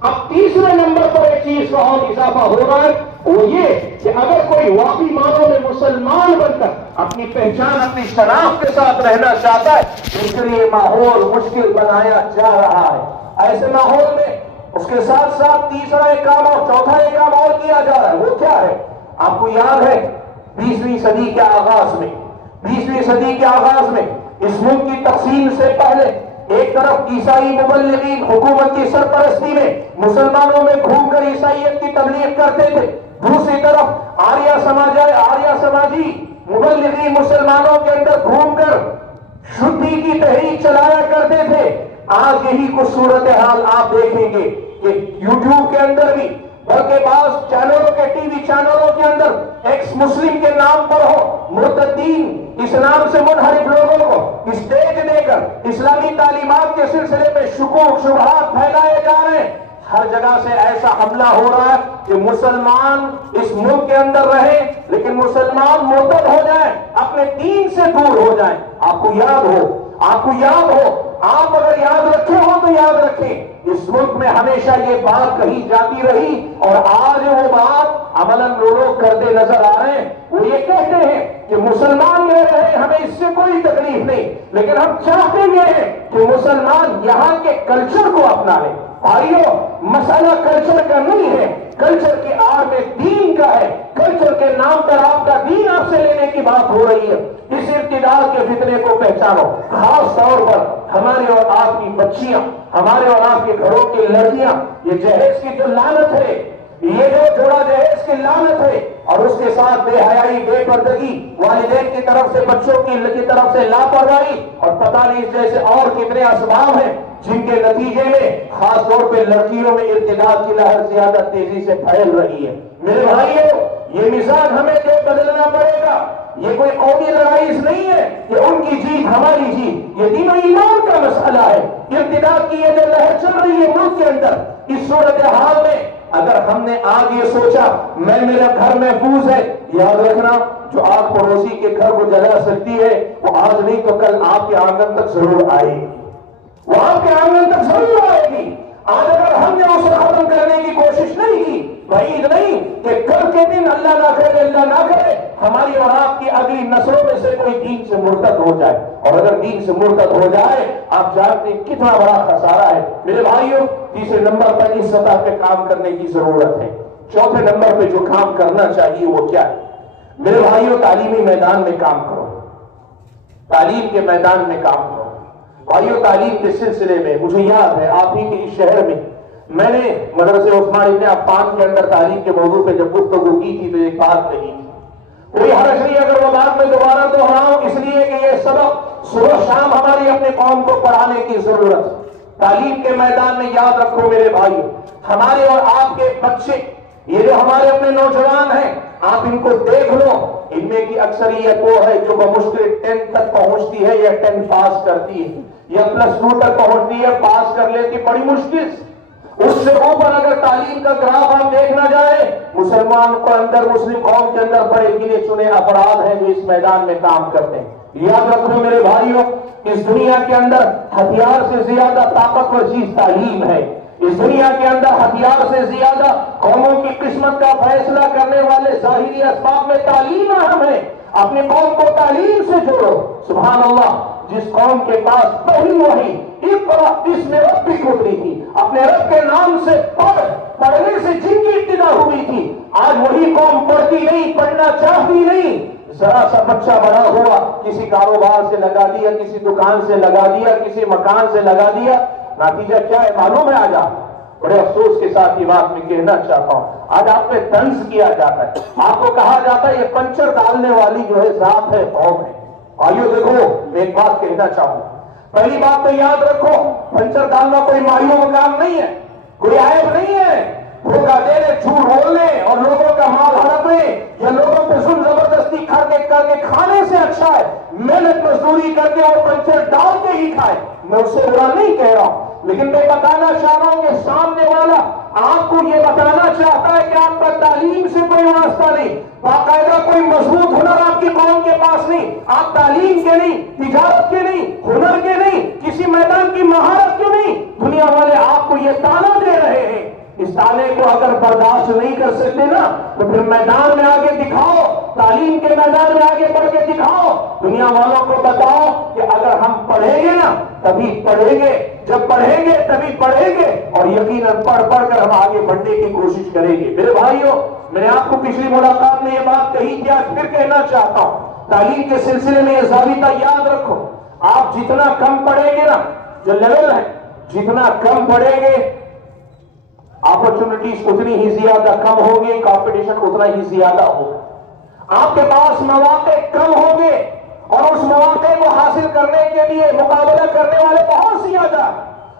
اب تیسرے نمبر پر ایک چیز کا اور اضافہ ہو رہا ہے، وہ یہ کہ اگر کوئی واقعی معنوں میں مسلمان بن کر اپنی پہچان، اپنی شناخت کے ساتھ رہنا چاہتا ہے، اس کے لیے ماحول مشکل بنایا جا رہا ہے۔ ایسے ماحول میں اس کے ساتھ ساتھ تیسرا ایک کام اور چوتھا ایک کام اور کیا جا رہا ہے، وہ کیا ہے؟ آپ کو یاد ہے 20ویں صدی کے آغاز میں اس ملک کی تقسیم سے پہلے ایک طرف عیسائی مبلغین حکومت کی سرپرستی میں مسلمانوں میں گھوم کر عیسائیت کی تبلیغ کرتے تھے، دوسری طرف آریہ سماجی مبلغین مسلمانوں کے اندر گھوم کر شدی کی تحریک چلایا کرتے تھے۔ آج یہی کچھ صورتحال آپ دیکھیں گے کہ یوٹیوب کے اندر بھی، بلکہ بعض چینلوں کے ٹی وی چینلوں کے اندر ایکس مسلم کے نام پر ہو مرتدین، اسلام سے منحرف لوگوں کو اسٹیج دے کر اسلامی تعلیمات کے سلسلے میں شکوک شبہات پھیلائے جا رہے ہیں۔ ہر جگہ سے ایسا حملہ ہو رہا ہے کہ مسلمان اس ملک کے اندر رہیں، لیکن مسلمان مرتد ہو جائیں، اپنے دین سے دور ہو جائیں۔ آپ کو یاد ہو، آپ اگر یاد رکھے ہو تو یاد رکھیں، اس ملک میں ہمیشہ یہ بات کہی جاتی رہی اور آج وہ بات عملاً لوگ کرتے نظر آ رہے ہیں. وہ یہ کہتے ہیں کہ مسلمان یہ رہے ہمیں اس سے کوئی تکلیف نہیں، لیکن ہم چاہتے یہ ہیں کہ مسلمان یہاں کے کلچر کو اپنا لیں. بھائیو، مسئلہ کلچر کا نہیں ہے، کلچر کے آڑ میں دین کا ہے. کلچر کے نام پر آپ کا دین آپ سے لینے کی بات ہو رہی ہے. اس ابتداء کے فتنے کو پہچانو. خاص طور پر ہمارے اور آپ کی بچیاں، ہمارے اور آپ کے گھروں کی لڑکیاں، یہ جہیز کی جو لعنت ہے، یہ جو جوڑا جہیز کی لعنت ہے، اور اس کے ساتھ بے حیائی، بے پردگی، والدین کی طرف سے بچوں کی طرف سے لاپرواہی، اور پتہ نہیں اس جیسے اور کتنے اسباب ہیں جن کے نتیجے میں خاص طور پہ لڑکیوں میں ارتداد کی لہر زیادہ تیزی سے پھیل رہی ہے. میرے بھائیوں، یہ مزاج ہمیں بدلنا پڑے گا. یہ کوئی قومی لڑائی نہیں ہے کہ ان کی جیت ہماری جیت، یہ دین و ایمان کا مسئلہ ہے. ارتداد کی یہ جو لہر چل رہی ہے ملک کے اندر، اس صورتحال میں اگر ہم نے آج یہ سوچا میرا گھر محفوظ ہے، یاد رکھنا جو آگ پڑوسی کے گھر کو جلا سکتی ہے وہ آج نہیں تو کل آپ کے آنگن تک ضرور آئے گی، وہ آپ کے آنگن تک ضرور آئے گی. آج اگر ہم نے اسے ختم کرنے کی کوشش نہیں کی، بعید نہیں کہ کل کے دن اللہ نہ کرے ہماری اور آپ کی اگلی نسلوں میں سے کوئی دین سے مرتد ہو جائے. اور اگر دین سے مرتد ہو جائے، آپ جانتے ہیں کتنا بڑا خسارہ ہے. میرے بھائیوں، تیسرے نمبر پر اس سطح پہ کام کرنے کی ضرورت ہے. چوتھے نمبر پہ جو کام کرنا چاہیے وہ کیا ہے؟ میرے بھائیوں، تعلیمی میدان میں کام کرو، تعلیم کے میدان میں کام کرو. بھائیو، تعلیم کے سلسلے میں مجھے یاد ہے آپ ہی کے اس شہر میں میں نے مدرسے عثمان ابن عفان کے اندر تعلیم کے موضوع پہ جب گفتگو کی تھی تو ایک بات کہی تھی. کوئی حرج نہیں اگر وہ بات میں دوبارہ دہراؤں، اس لیے کہ یہ سبق صبح شام ہماری اپنے قوم کو پڑھانے کی ضرورت ہے. تعلیم کے میدان میں یاد رکھو میرے بھائیو، ہمارے اور آپ کے بچے، یہ جو ہمارے اپنے نوجوان ہیں، آپ ان کو دیکھ لو، ان میں کی اکثریت وہ ہے جو بمشکل 10 تک پہنچتی ہے یا 10 پاس کرتی ہے یا +2 تک پہنچتی ہے، پاس کر لیتی بڑی مشکل سے. اس سے اوپر اگر تعلیم کا گراف آپ دیکھنا جائے، مسلمان کو اندر، مسلم قوم کے اندر بڑے گنے چنے افراد ہیں جو اس میدان میں کام کرتے ہیں. یاد رکھو میرے بھائیوں، اس دنیا کے اندر ہتھیار سے زیادہ طاقتور چیز تعلیم ہے. اس دنیا کے اندر ہتھیار سے زیادہ قوموں کی قسمت کا فیصلہ کرنے والے ظاہری اسباب میں تعلیم اہم ہے. اپنی قوم کو تعلیم سے جوڑو. سبحان اللہ، جس قوم کے پاس پہلی وحی اقرا بسم ربک اتری تھی، اپنے رب کے نام سے پڑھنے سے جن کی ابتدا ہوئی تھی، آج وہی قوم پڑھتی نہیں، پڑھنا چاہتی نہیں. ذرا سا بچہ بڑا ہوا، کسی کاروبار سے لگا دیا، کسی دکان سے لگا دیا، کسی مکان سے لگا دیا، نتیجہ کیا ہے معلوم ہے؟ آج آپ بڑے افسوس کے ساتھ یہ بات میں کہنا چاہتا ہوں، آج آپ پہ طنز کیا جاتا ہے. آپ کو کہا جاتا ہے یہ پنچر ڈالنے والی جو ہے ذات ہے، قوم ہے. آئیو دیکھو، ایک بات کہنا چاہوں، پہلی بات تو یاد رکھو، پنچر ڈالنا کوئی مایوب کام نہیں ہے، کوئی عیب نہیں ہے. دھوکہ دینے، جھوٹ بولنے اور لوگوں کا مال ہڑپنے یا لوگوں پہ ظلم زبردستی کر کے کھانے سے اچھا ہے محنت مزدوری کر کے اور پنچر ڈال کے ہی کھائے. میں اس سے برا نہیں کہہ رہا ہوں، لیکن میں بتانا چاہ رہا ہوں کہ سامنے والا آپ کو یہ بتانا چاہتا ہے کہ آپ کا تعلیم سے کوئی واسطہ نہیں، باقاعدہ کوئی مضبوط ہنر آپ کی قوم کے پاس نہیں، آپ تعلیم کے نہیں، تجارت کے نہیں، ہنر کے نہیں، کسی میدان کی مہارت کے نہیں. دنیا والے آپ کو یہ تانا دے رہے ہیں. اس تانے کو اگر برداشت نہیں کر سکتے نا تو پھر میدان میں آگے دکھاؤ، تعلیم کے میدان میں آگے بڑھ کے دکھاؤ. دنیا والوں کو بتاؤ کہ اگر ہم پڑھیں گے نا تبھی پڑھیں گے، جب پڑھیں گے تبھی پڑھیں گے، اور یقیناً پڑھ کر ہم آگے بڑھنے کی کوشش کریں گے. میرے بھائیوں، میں نے آپ کو پچھلی ملاقات میں یہ بات کہی تھی، آج پھر کہنا چاہتا ہوں، تعلیم کے سلسلے میں یہ ضابطہ یاد رکھو، آپ جتنا کم پڑھیں گے نا، جو لیول ہے جتنا کم پڑھیں گے، اپرچونٹیز اتنی ہی زیادہ کم ہوں گے، کمپٹیشن اتنا ہی زیادہ ہوگا. آپ کے پاس مواقع کم ہوں گے اور اس مواقع کو حاصل کرنے کے لیے مقابلہ کرنے والے بہت زیادہ.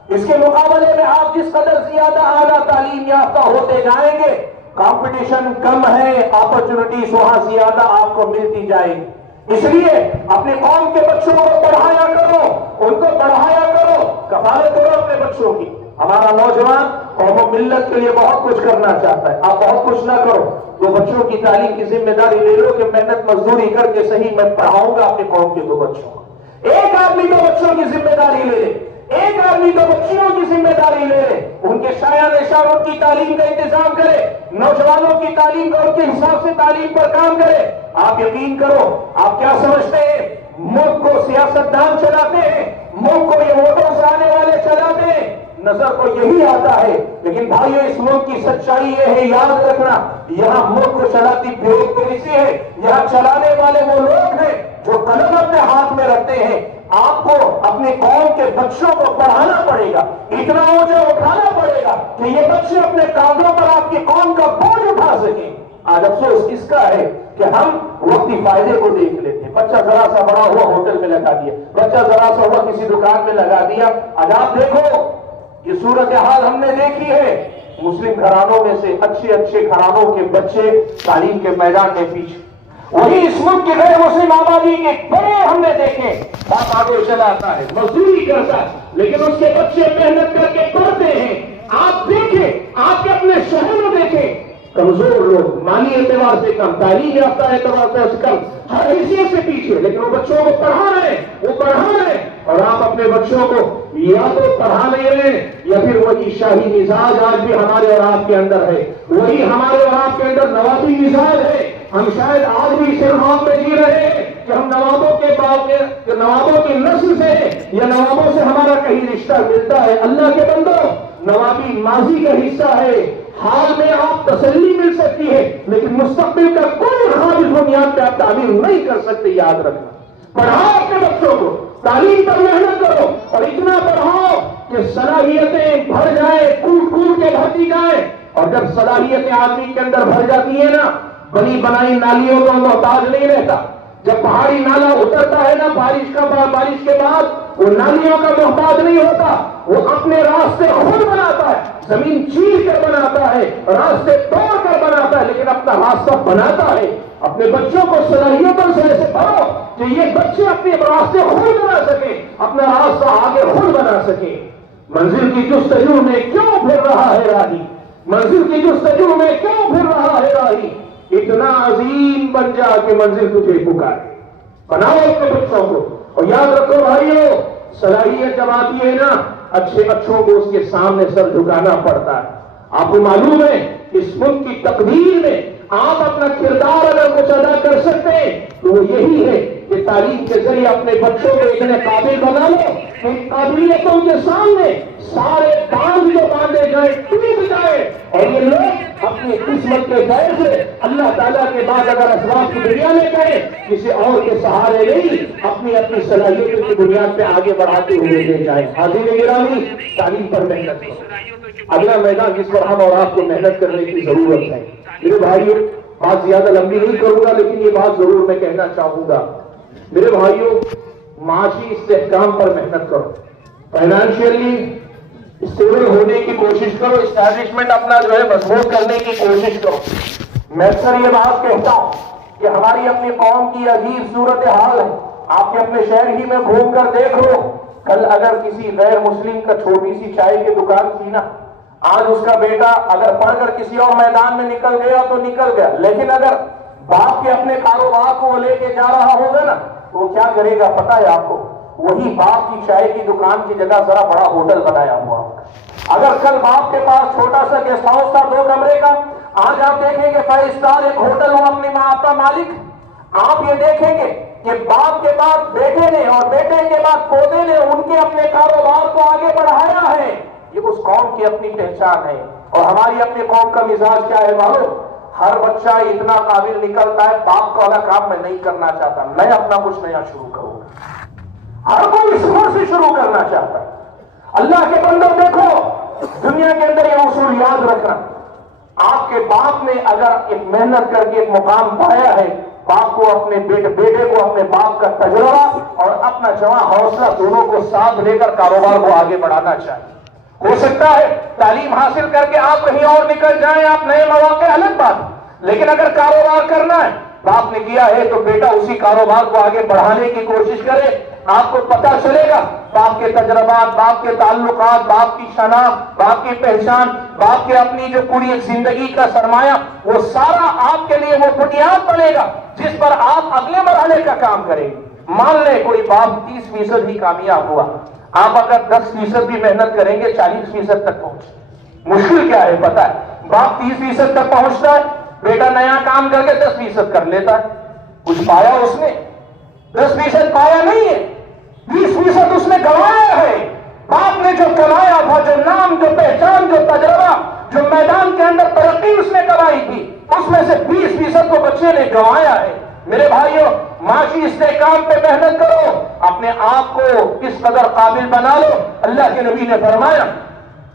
اس کے مقابلے میں آپ جس قدر زیادہ اعلیٰ تعلیم یافتہ ہوتے جائیں گے، کمپٹیشن کم ہے، اپرچونٹیز وہاں زیادہ آپ کو ملتی جائیں گی. اس لیے اپنے قوم کے بچوں کو پڑھایا کرو، ان کو پڑھایا کرو، کفالت کرو اپنے بچوں کی. ہمارا نوجوان قوم و ملت کے لیے بہت کچھ کرنا چاہتا ہے، آپ بہت کچھ نہ کرو، دو بچوں کی تعلیم کی ذمہ داری لے لو کہ محنت مزدوری کر کے صحیح میں پڑھاؤں گا اپنے قوم کے 2 بچوں کو. ایک آدمی 2 بچوں کی ذمہ داری لے لے، ایک آدمی تو بچیوں کی ذمہ داری لے لے، ان کے شایان اشاروں کی تعلیم کا انتظام کرے، نوجوانوں کی تعلیم کا ان کے حساب سے تعلیم پر کام کرے۔ آپ یقین کرو، آپ کیا سمجھتے ہیں ملک کو سیاستدان چلاتے ہیں، ملک کو یہ ووٹوں سے آنے والے چلاتے ہیں؟ نظر کو یہی آتا ہے، لیکن بھائیو اس ملک کی سچائی یہ ہے، یاد رکھنا یہاں ملک کو چلاتی بیوروکریسی ہے، یہاں چلانے والے وہ لوگ ہیں جو قلم اپنے ہاتھ میں رکھتے ہیں۔ آپ کو اپنی قوم کے بچوں کو پڑھانا پڑے گا، اتنا اوجھا اٹھانا پڑے گا کہ یہ بچے اپنے کاندھوں پر آپ کی قوم کا بوجھ اٹھا سکیں۔ آج افسوس اس کا ہے کہ ہم وقتی فائدے کو دیکھ لیتے ہیں، بچہ ذرا سا بڑا ہوا ہوٹل میں لگا دیا، بچہ ذرا سا ہوا کسی دکان میں لگا دیا۔ آج آپ دیکھو یہ صورتحال ہم نے دیکھی ہے، مسلم گھرانوں میں سے اچھے گھرانوں کے بچے تعلیم کے میدان میں پیچھے، وہی اس ملک کی غیر مسلم آبادی کے بڑے ہم نے دیکھے، باپ آگے چلا آتا ہے، مزدوری کرتا ہے، لیکن اس کے بچے محنت کر کے پڑھتے ہیں۔ آپ دیکھیں، آپ کے اپنے شہر میں دیکھیں، کمزور لوگ مالی اعتبار سے کم، تعلیم یافتہ اعتبار سے کم، ہر حیثیت سے پیچھے، لیکن وہ بچوں کو پڑھا رہے ہیں، اور آپ اپنے بچوں کو یا تو پڑھا نہیں رہے یا پھر وہی شاہی مزاج آج بھی ہمارے اور آپ کے اندر ہے، وہی ہمارے اور آپ کے اندر نوابی مزاج ہے۔ ہم شاید آج بھی اس ارمان میں جی رہے ہیں کہ ہم نوابوں کی نسل سے یا نوابوں سے ہمارا کہیں رشتہ ملتا ہے۔ اللہ کے بندو، نوابی ماضی کا حصہ ہے، حال میں آپ تسلی مل سکتی ہے، لیکن مستقبل کا کوئی خواب اس بنیاد پہ آپ تعمیر نہیں کر سکتے، یاد رکھنا۔ پڑھاؤ اپنے بچوں کو، تعلیم پر محنت کرو، اور اتنا پڑھاؤ کہ صلاحیتیں بھر جائیں، کود کے بھرتی جائیں، اور جب صلاحیتیں آدمی کے اندر بھر جاتی ہیں نا، بنی بنائی نالیوں کا محتاج نہیں رہتا۔ جب پہاڑی نالا اترتا ہے نا بارش کے بعد، وہ نالیوں کا محتاج نہیں ہوتا، وہ اپنے راستے خود بناتا ہے، زمین چیر کر بناتا ہے، راستے توڑ کر بناتا ہے، لیکن اپنا راستہ بناتا ہے۔ اپنے بچوں کو صلاحیتوں سے ایسے پڑھو کہ یہ بچے اپنے راستے خود بنا سکیں، اپنا راستہ آگے خود بنا سکیں۔ منزل کی جستجو میں کیوں پھر رہا ہے راہی، منزل کی جستجو میں کیوں پھر رہا ہے راہی، اتنا عظیم بن جا کہ منزل تجھے پکارے۔ بناؤ اپنے بچوں کو، اور یاد رکھو بھائیو، صلاحیت جب آتی ہے نا، اچھوں کو اس کے سامنے سر جھکانا پڑتا ہے۔ آپ کو معلوم ہے اس ملک کی تقدیر میں آپ اپنا کردار اگر کچھ ادا کر سکتے ہیں تو وہ یہی ہے کہ تعلیم کے ذریعے اپنے بچوں کو اتنے قابل بنا لو کہ قابلیتوں کے سامنے سارے باندھ جو باندھے جائیں ٹوٹ جائے، اور یہ لوگ اپنی قسمت کے غیر سے اللہ تعالیٰ کے بعد اگر اسباب کی دنیا میں کریں، کسی اور کے سہارے نہیں، اپنی صلاحیتوں کی بنیاد پہ آگے بڑھاتے ہوئے لے جائیں۔ حاضرین گرامی، تعلیم پر محنت کرو۔ اگلا میدان جس پر ہم اور آپ کو محنت کرنے کی ضرورت ہے، میرے بھائیوں بات زیادہ لمبی نہیں کروں گا، لیکن یہ بات ضرور میں کہنا چاہوں گا، میرے بھائیوں معاشی استحکام پر محنت کرو، فائنانشیلی اسٹیبل ہونے کی کوشش کرو، اسٹیبلشمنٹ اپنا جو ہے مضبوط کرنے کی کوشش کرو۔ میں اکثر یہ بات کہتا ہوں کہ ہماری اپنی قوم کی عجیب صورتحال ہے، آپ کے اپنے شہر ہی میں گھوم کر دیکھ لو، کل اگر کسی غیر مسلم کا چھوٹی سی چائے کی دکان تھی نا، آج اس کا بیٹا اگر پڑھ کر کسی اور میدان میں نکل گیا تو نکل گیا، لیکن اگر باپ کے اپنے کاروبار کو لے کے جا رہا ہوگا نا تو وہ کیا کرے گا پتا ہے آپ کو؟ وہی باپ کی چائے کی دکان کی جگہ ذرا بڑا ہوٹل بنایا ہوا ہوگا۔ اگر کل باپ کے پاس چھوٹا سا گیسٹ ہاؤس تھا 2 کمرے کا، آج آپ دیکھیں گے 5 اسٹار ایک ہوٹل ہو اپنی ماں کا مالک۔ آپ یہ دیکھیں گے کہ باپ کے بعد بیٹے نے اور بیٹے کے بعد پوتے نے ان کے اپنے کاروبار کو آگے بڑھایا ہے۔ یہ اس قوم کی اپنی پہچان ہے، اور ہماری اپنی قوم کا مزاج کیا ہے معلوم؟ ہر بچہ اتنا قابل نکلتا ہے، باپ کا والا کام میں نہیں کرنا چاہتا، میں اپنا کچھ نیا شروع کروں گا۔ ہر کوئی صفر سے شروع کرنا چاہتا ہے۔ اللہ کے بندو دیکھو، دنیا کے اندر یہ اصول یاد رکھنا، آپ کے باپ نے اگر ایک محنت کر کے ایک مقام پایا ہے، باپ کو اپنے بیٹے کو اپنے باپ کا تجربہ اور اپنا جواں حوصلہ دونوں کو ساتھ لے کر کاروبار کو آگے بڑھانا چاہیے۔ ہو سکتا ہے تعلیم حاصل کر کے آپ کہیں اور نکل جائیں، آپ نئے مواقع الگ بات، لیکن اگر کاروبار کرنا ہے، باپ نے کیا ہے تو بیٹا اسی کاروبار کو آگے بڑھانے کی کوشش کرے۔ آپ کو پتا چلے گا باپ کے تجربات، باپ کے تعلقات، باپ کی شناخت، باپ کی پہچان، باپ کے اپنی جو پوری ایک زندگی کا سرمایہ، وہ سارا آپ کے لیے وہ بنیاد بنے گا جس پر آپ اگلے مرحلے کا کام کریں گے۔ مان لیں کوئی باپ 30% ہی کامیاب ہوا، آپ اگر 10% بھی محنت کریں گے 40% تک پہنچ، مشکل کیا ہے پتا ہے؟ باپ 30% تک پہنچتا ہے، بیٹا نیا کام کر کے 10% کر لیتا ہے. کچھ پایا اس نے؟ 10% پایا نہیں ہے، 20% اس نے گنوایا ہے. باپ نے جو کمایا تھا، جو نام، جو پہچان، جو تجربہ، جو میدان کے اندر ترقی اس نے کمائی تھی، اس میں سے 20% کو بچے نے گنوایا ہے. میرے بھائیوں، معاشی استحکام پہ محنت کرو، اپنے آپ کو اس قدر قابل بنا لو. اللہ کے نبی نے فرمایا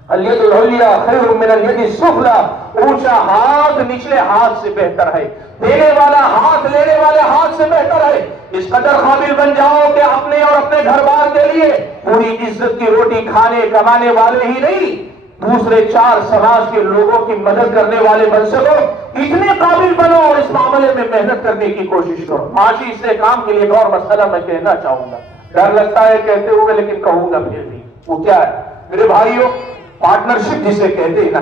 الید العلیٰ خیر من الید السفلیٰ، اونچا ہاتھ نچلے ہاتھ سے بہتر ہے، دینے والا ہاتھ لینے والے ہاتھ سے بہتر ہے. اس قدر قابل بن جاؤ کہ اپنے اور اپنے گھر بار کے لیے پوری عزت کی روٹی کھانے کمانے والے ہی نہیں، دوسرے 4 سماج کے لوگوں کی مدد کرنے والے بن سکو. اتنے قابل بنو اور اس معاملے میں محنت کرنے کی کوشش کرو. معاشی استحکام کے لیے ایک اور مسئلہ میں کہنا چاہوں گا، ڈر لگتا ہے کہتے ہوئے لیکن کہوں گا پھر بھی. وہ کیا ہے میرے بھائیوں؟ پارٹنرشپ جسے کہتے ہیں نا.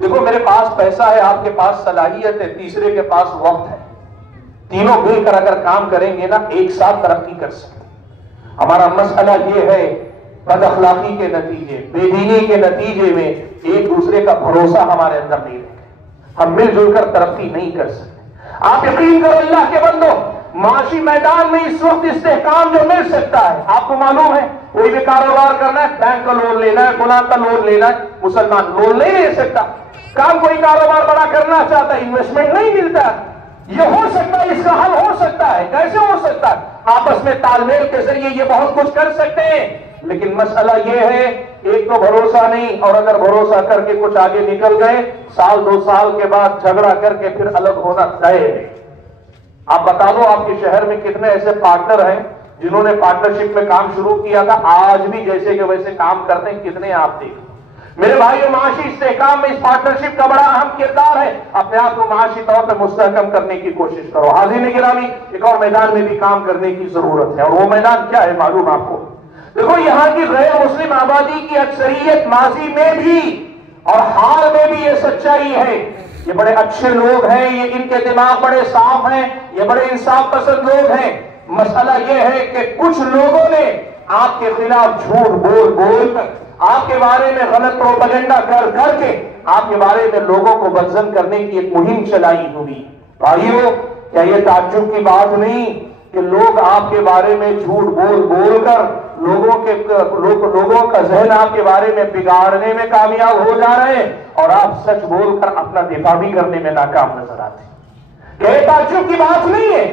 دیکھو میرے پاس پیسہ ہے، آپ کے پاس صلاحیت ہے، تیسرے کے پاس وقت ہے، تینوں مل کر اگر کام کریں گے نا ایک ساتھ ترقی کر سکتے. ہمارا مسئلہ یہ ہے بد اخلاقی کے نتیجے، بے دینی کے نتیجے میں ایک دوسرے کا بھروسہ ہمارے اندر نہیں رہتا، ہم مل جل کر ترقی نہیں کر سکتے. آپ یقین کرو اللہ کے بندو، معاشی میدان میں اس وقت استحکام جو مل سکتا ہے، آپ کو معلوم ہے کوئی بھی کاروبار کرنا ہے، بینک کا لون لینا ہے، گناہ کا لون لینا ہے، مسلمان لون نہیں لے سکتا. کام کوئی کاروبار بڑا کرنا چاہتا ہے، انویسٹمنٹ نہیں ملتا. یہ ہو سکتا ہے، اس کا حل ہو سکتا ہے. کیسے ہو سکتا ہے؟ آپس میں تال میل کے ذریعے یہ بہت کچھ کر سکتے ہیں. لیکن مسئلہ یہ ہے ایک تو بھروسہ نہیں، اور اگر بھروسہ کر کے کچھ آگے نکل گئے 1-2 سال کے بعد جھگڑا کر کے پھر الگ ہونا طے ہے. آپ بتا دو آپ کے شہر میں کتنے ایسے پارٹنر ہیں جنہوں نے پارٹنرشپ میں کام شروع کیا تھا، آج بھی جیسے کہ ویسے کام کرتے ہیں؟ کتنے آپ دیکھ. میرے بھائیو، معاشی استحکام میں اس پارٹنرشپ کا بڑا اہم کردار ہے. اپنے آپ کو معاشی طور پہ مستحکم کرنے کی کوشش کرو. حاضرین گرامی، ایک اور میدان میں بھی کام کرنے کی ضرورت ہے، اور وہ میدان کیا ہے معلوم آپ کو؟ دیکھو یہاں کی غیر مسلم آبادی کی اکثریت ماضی میں بھی اور حال میں بھی یہ سچائی ہے، یہ بڑے اچھے لوگ ہیں، یہ ان کے دماغ بڑے صاف ہیں، یہ بڑے انصاف پسند لوگ ہیں. مسئلہ یہ ہے کہ کچھ لوگوں نے آپ کے خلاف جھوٹ بول بول کر، آپ کے بارے میں غلط پروپیگنڈا کر کر کے آپ کے بارے میں لوگوں کو بدظن کرنے کی ایک مہم چلائی ہوئی. بھائیو، کیا یہ تعجب کی بات نہیں کہ لوگ آپ کے بارے میں جھوٹ بول بول کر لوگوں کا ذہن آپ کے بارے میں بگاڑنے میں کامیاب ہو جا رہے ہیں، اور آپ سچ بول کر اپنا دفاع بھی کرنے میں ناکام نظر آتے ہیں؟ یہ تعجب کی بات نہیں ہے.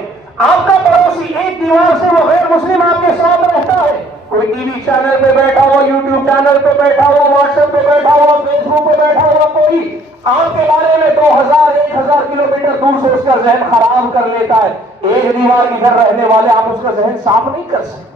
آپ کا پڑوسی ایک دیوار سے وہ غیر مسلم آپ کے ساتھ رہتا ہے، کوئی ٹی وی چینل پہ بیٹھا ہوا، یوٹیوب چینل پہ بیٹھا ہوا، واٹس ایپ پہ بیٹھا ہوا، فیس بک پہ بیٹھا ہوا، کوئی آپ کے بارے میں 2000-1000 کلومیٹر دور سے اس کا ذہن خراب کر لیتا ہے. ایک دیوار ادھر رہنے والے آپ اس کا ذہن صاف نہیں کر سکتے.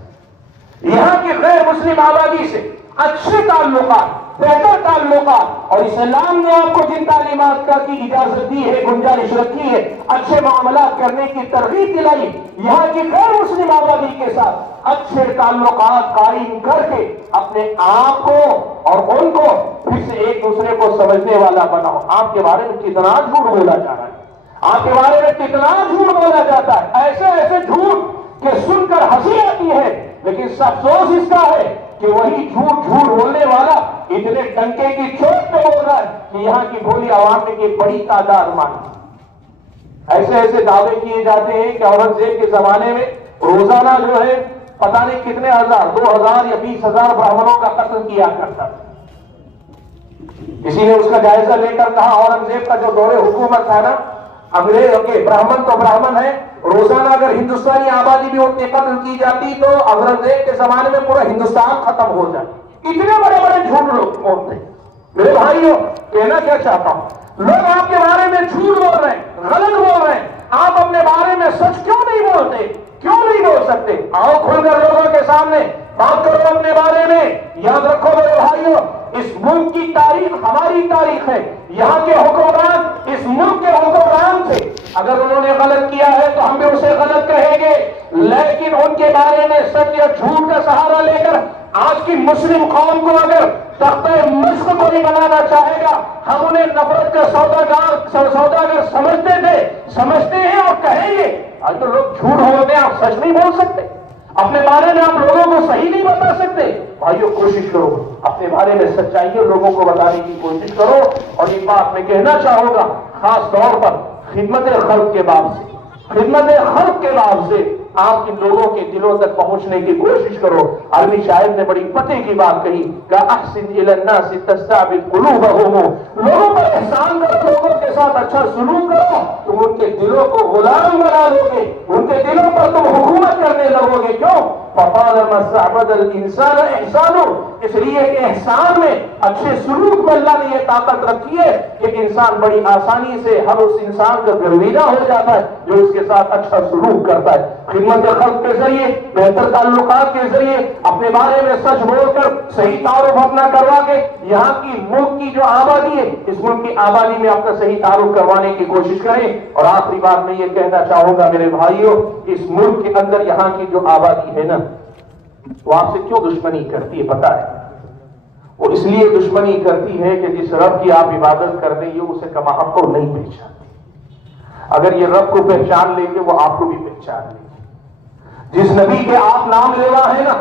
یہاں کی غیر مسلم آبادی سے اچھے تعلقات، بہتر تعلقات، اور اسلام نے آپ کو جن تعلیمات کا کی اجازت دی ہے، گنجائش رکھی ہے، اچھے معاملات کرنے کی ترغیب دلائی، یہاں کی غیر مسلم آبادی کے ساتھ اچھے تعلقات قائم کر کے اپنے آپ کو اور ان کو پھر سے ایک دوسرے کو سمجھنے والا بناؤ. آپ کے بارے میں کتنا جھوٹ بولا جا رہا ہے، آپ کے بارے میں کتنا جھوٹ بولا جاتا ہے، ایسے جھوٹ کہ سن کر ہنسی آتی ہے، لیکن افسوس اس کا ہے کہ وہی جھوٹ بولنے والا اتنے ڈنکے کی چوٹ پہ بول رہا ہے کہ یہاں کی بھولی عوام نے کی بڑی تعداد مانی. ایسے دعوے کیے جاتے ہیں کہ اورنگزیب کے زمانے میں روزانہ جو ہے پتہ نہیں کتنے ہزار، 2000 یا 20,000 براہمنوں کا قتل کیا کرتا تھا. کسی نے اس کا جائزہ لے کر کہا اورنگزیب کا جو دور حکومت تھا نا، انگریز کے برہمن تو برہمن ہے، روزانہ اگر ہندوستانی آبادی بھی اتنے قتل کی جاتی تو اورنگزیب کے زمانے میں پورا ہندوستان ختم ہو جائے. اتنے بڑے بڑے جھوٹ لوگ بولتے. میرے بھائیوں، کہنا کیا چاہتا ہوں، لوگ آپ کے بارے میں جھوٹ بول رہے ہیں، غلط بول رہے ہیں، آپ اپنے بارے میں سچ کیوں نہیں بولتے؟ کیوں نہیں بول سکتے؟ آؤ کھل کر لوگوں کے سامنے بات کرو اپنے بارے میں. یاد رکھو میرے بھائیوں، اس ملک کی تاریخ ہماری تاریخ ہے. یہاں کے حکمران اس ملک کے حکمران تھے. اگر انہوں نے غلط کیا ہے تو ہم بھی اسے غلط کہیں گے، لیکن ان کے بارے میں سچ یا جھوٹ کا سہارا لے کر آج کی مسلم قوم کو اگر تختہ مشق کو نہیں بنانا چاہے گا، ہم انہیں نفرت کا سوداگر سمجھتے ہیں اور کہیں گے. آج تو لوگ جھوٹ بولتے ہیں، آپ سچ نہیں بول سکتے، اپنے بارے میں آپ لوگوں کو صحیح نہیں بتا سکتے. بھائیوں کوشش کرو اپنے بارے میں سچائیوں لوگوں کو بتانے کی کوشش کرو. اور ایک بات میں کہنا چاہوں گا خاص طور پر خدمت خلق کے باب سے، خدمت خلق کے باب سے آپ ان لوگوں کے دلوں تک پہنچنے کی کوشش کرو. عربی شاعر نے بڑی پتے کی بات کہی کہ احسن الی الناس تستعبد قلوبهم، لوگوں پر احسان کرو، لوگوں کے ساتھ اچھا سلوک کرو، تم ان کے دلوں کو غلام بنا لو گے، ان کے دلوں پر تم حکومت کرنے لگو گے. کیوں؟ فطالما استعبد الانسان احسانه، اس لیے کہ احسان میں اچھے سلوک میں اللہ نے یہ طاقت رکھی ہے کہ انسان بڑی آسانی سے ہر اس انسان کا گرویدہ ہو جاتا ہے جو اس کے ساتھ اچھا سلوک کرتا ہے. خدمت خلق کے ذریعے، بہتر تعلقات کے ذریعے، اپنے بارے میں سچ بول کر صحیح تعارف اپنا کروا کے یہاں کی ملک کی جو آبادی ہے اس ملک کی آبادی میں اپنا صحیح تعارف کروانے کی کوشش کریں. اور آخری بات میں یہ کہنا چاہوں گا میرے بھائیوں، اس ملک کے اندر یہاں کی جو آبادی ہے نا وہ آپ سے کیوں دشمنی کرتی ہے پتہ ہے؟ وہ اس لیے دشمنی کرتی ہے کہ جس رب کی آپ عبادت کر رہے ہیں اسے کما حق کو نہیں پہچانتے. اگر یہ رب کو پہچان لیں گے وہ آپ کو بھی پہچان لیں گے. جس نبی کے آپ نام لیوا ہے نا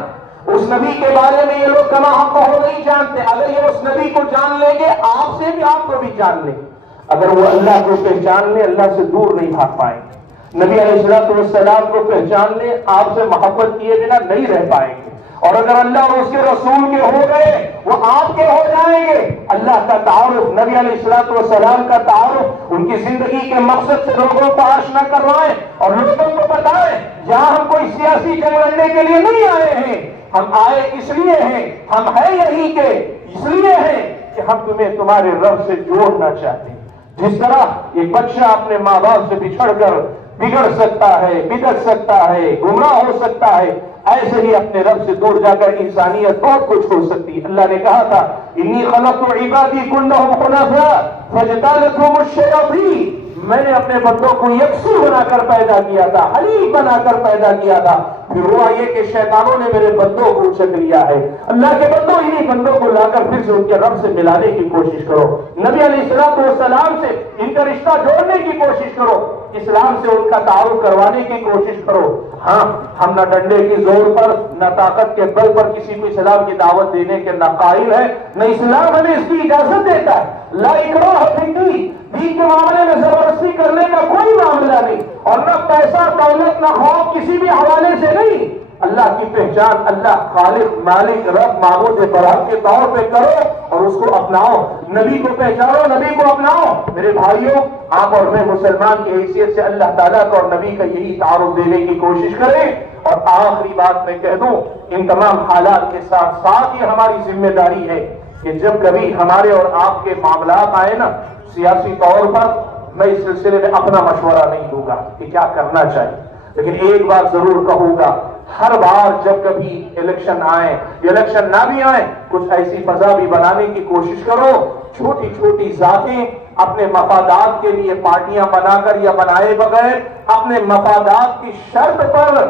اس نبی کے بارے میں یہ لوگ کما حق کو نہیں جانتے. اگر یہ اس نبی کو جان لیں گے آپ سے بھی آپ کو بھی جان لیں گے. اگر وہ اللہ کو پہچان لیں اللہ سے دور نہیں بھاگ پائیں گے. نبی علیہ السلام کو پہچان لیں آپ سے محبت کیے بنا نہیں رہ پائیں گے. اور اگر اللہ اور اس کے رسول کے ہو گئے وہ آپ کے ہو جائیں گے. اللہ کا تعارف، نبی علیہ السلام کا تعارف، ان کی زندگی کے مقصد سے لوگوں کو آشنا کروائیں اور لوگوں کو بتائیں جہاں ہم کوئی سیاسی جنگ لڑنے کے لیے نہیں آئے ہیں، ہم آئے اس لیے ہیں، ہم ہیں یہی کے اس لیے ہیں کہ ہم تمہیں تمہارے رب سے جوڑنا چاہتے ہیں. جس طرح ایک بچہ اپنے ماں باپ سے بچھڑ کر بگڑ سکتا ہے، بگڑ سکتا ہے، گمراہ ہو سکتا ہے، ایسے ہی اپنے رب سے دور جا کر انسانیت بہت کچھ ہو سکتی ہے. اللہ نے کہا تھا انی خلقت عبادی کلهم حنفاء فاجتالتهم الشیاطین، میں نے اپنے بندوں کو یکسو بنا کر پیدا کیا تھا، حنیف بنا کر پیدا کیا تھا. پھر ہوا یہ کہ شیطانوں نے میرے بندوں کو اچک لیا ہے. اللہ کے بندوں انہی بندوں کو لا کر پھر سے ان کے رب سے ملانے کی کوشش کرو. نبی علیہ السلام سے ان کا رشتہ جوڑنے کی کوشش کرو، اسلام سے ان کا تعارف کروانے کی کوشش کرو. ہاں ہم نہ ڈنڈے کی زور پر نہ طاقت کے بل پر کسی کو اسلام کی دعوت دینے کے نہ قائل ہے، نہ اسلام ہمیں اس کی اجازت دیتا ہے. لا اکراہ فی الدین، دین کے معاملے میں زبردستی کرنے کا کوئی معاملہ نہیں. اور نہ پیسہ دولت نہ خوف کسی بھی حوالے سے نہیں. اللہ کی پہچان اللہ خالق مالک رب معبود برحق کے طور پہ کرو اور اس کو اپناؤ. نبی کو پہچانو، نبی کو اپناؤ. میرے بھائیوں آپ اور میں مسلمان کی حیثیت سے اللہ تعالیٰ کو اور نبی کا یہی تعارف دینے کی کوشش کریں. اور آخری بات میں کہہ دوں، ان تمام حالات کے ساتھ ساتھ یہ ہماری ذمہ داری ہے کہ جب کبھی ہمارے اور آپ کے معاملات آئے نا سیاسی طور پر، میں اس سلسلے میں اپنا مشورہ نہیں دوں گا کہ کیا کرنا چاہیے، لیکن ایک بات ضرور کہوں گا، ہر بار جب کبھی الیکشن آئے، الیکشن نہ بھی آئے، کچھ ایسی فضا بھی بنانے کی کوشش کرو. چھوٹی چھوٹی ذاتیں اپنے مفادات کے لیے پارٹیاں بنا کر یا بنائے بغیر اپنے مفادات کی شرط پر،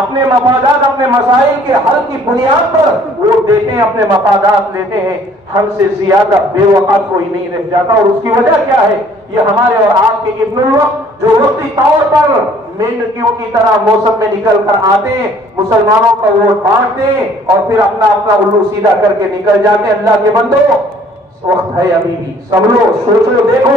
اپنے مفادات اپنے مسائل کے حل کی بنیاد پر ووٹ دیتے ہیں، اپنے مفادات لیتے ہیں. ہم سے زیادہ بے وقت کوئی نہیں رہ جاتا. اور اس کی وجہ کیا ہے؟ یہ ہمارے اور آپ کے ابن الوقت جو وقتی طور پر مینڈکیوں کی طرح موسم میں نکل کر آتے ہیں، مسلمانوں کا ووٹ بانٹتے ہیں اور پھر اپنا الو سیدھا کر کے نکل جاتے ہیں. اللہ کے بندو وقت ہے ابھی بھی، سمجھو سوچو دیکھو،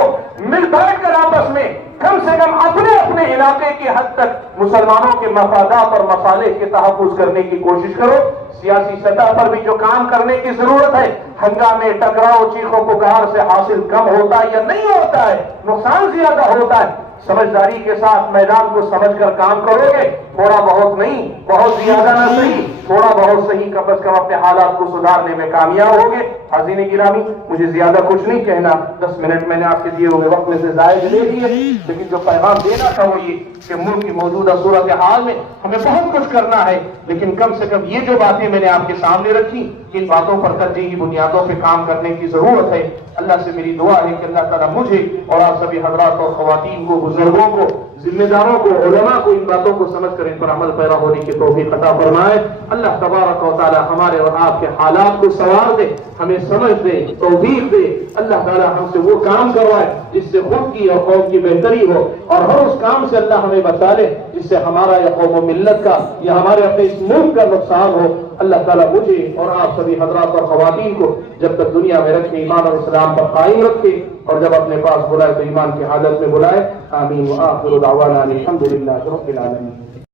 مل بیٹھ کر آپس میں کم سے کم اپنے اپنے علاقے کی حد تک مسلمانوں کے مفادات اور مصالح کے تحفظ کرنے کی کوشش کرو. سیاسی سطح پر بھی جو کام کرنے کی ضرورت ہے، ہنگامے ٹکراؤ چیخوں پکار سے حاصل کم ہوتا ہے یا نہیں ہوتا ہے، نقصان زیادہ ہوتا ہے. سمجھداری کے ساتھ میدان کو سمجھ کر کام کرو گے، تھوڑا بہت نہیں، بہت زیادہ نہ صحیح، تھوڑا بہت صحیح، کم از کم اپنے حالات کو سدھارنے میں کامیاب ہوگے. حاضرین گرامی، مجھے زیادہ کچھ نہیں کہنا، 10 منٹ میں نے آپ کے دیے ہوئے وقت میں سے زائد لے لیے، لیکن جو پیغام دینا تھا وہ یہ کہ ملک کی موجودہ صورتحال میں ہمیں بہت کچھ کرنا ہے، لیکن کم سے کم یہ جو باتیں میں نے آپ کے سامنے رکھی، ان باتوں پر ترجیحی بنیادوں پہ کام کرنے کی ضرورت ہے. اللہ سے میری دعا ہے کہ اللہ تعالیٰ مجھے اور آپ سبھی حضرات اور خواتین کو، بزرگوں کو، ذمہ داروں کو، علماء کو ان باتوں کو سمجھ کر ان پر عمل پیرا ہونے کی توفیق عطا فرمائے. اللہ تبارک و تعالیٰ ہمارے اور آپ کے حالات کو سنوار دے، ہمیں سمجھ دے، توفیق دے. اللہ تعالیٰ ہم سے وہ کام کروائے جس سے خود کی اور قوم کی بہتری ہو، اور ہر اس کام سے اللہ ہمیں بچا لے جس سے ہمارا یا قوم و ملت کا یا ہمارے اپنے اس ملک کا نقصان ہو. اللہ تعالیٰ مجھے اور آپ سبھی حضرات اور خواتین کو جب تک دنیا میں رکھے ایمان اور اسلام پر قائم رکھے، اور جب اپنے پاس بلائے تو ایمان کی حالت میں بلائے. آمین. وآخر دعوانا الحمد للہ رب العالمین.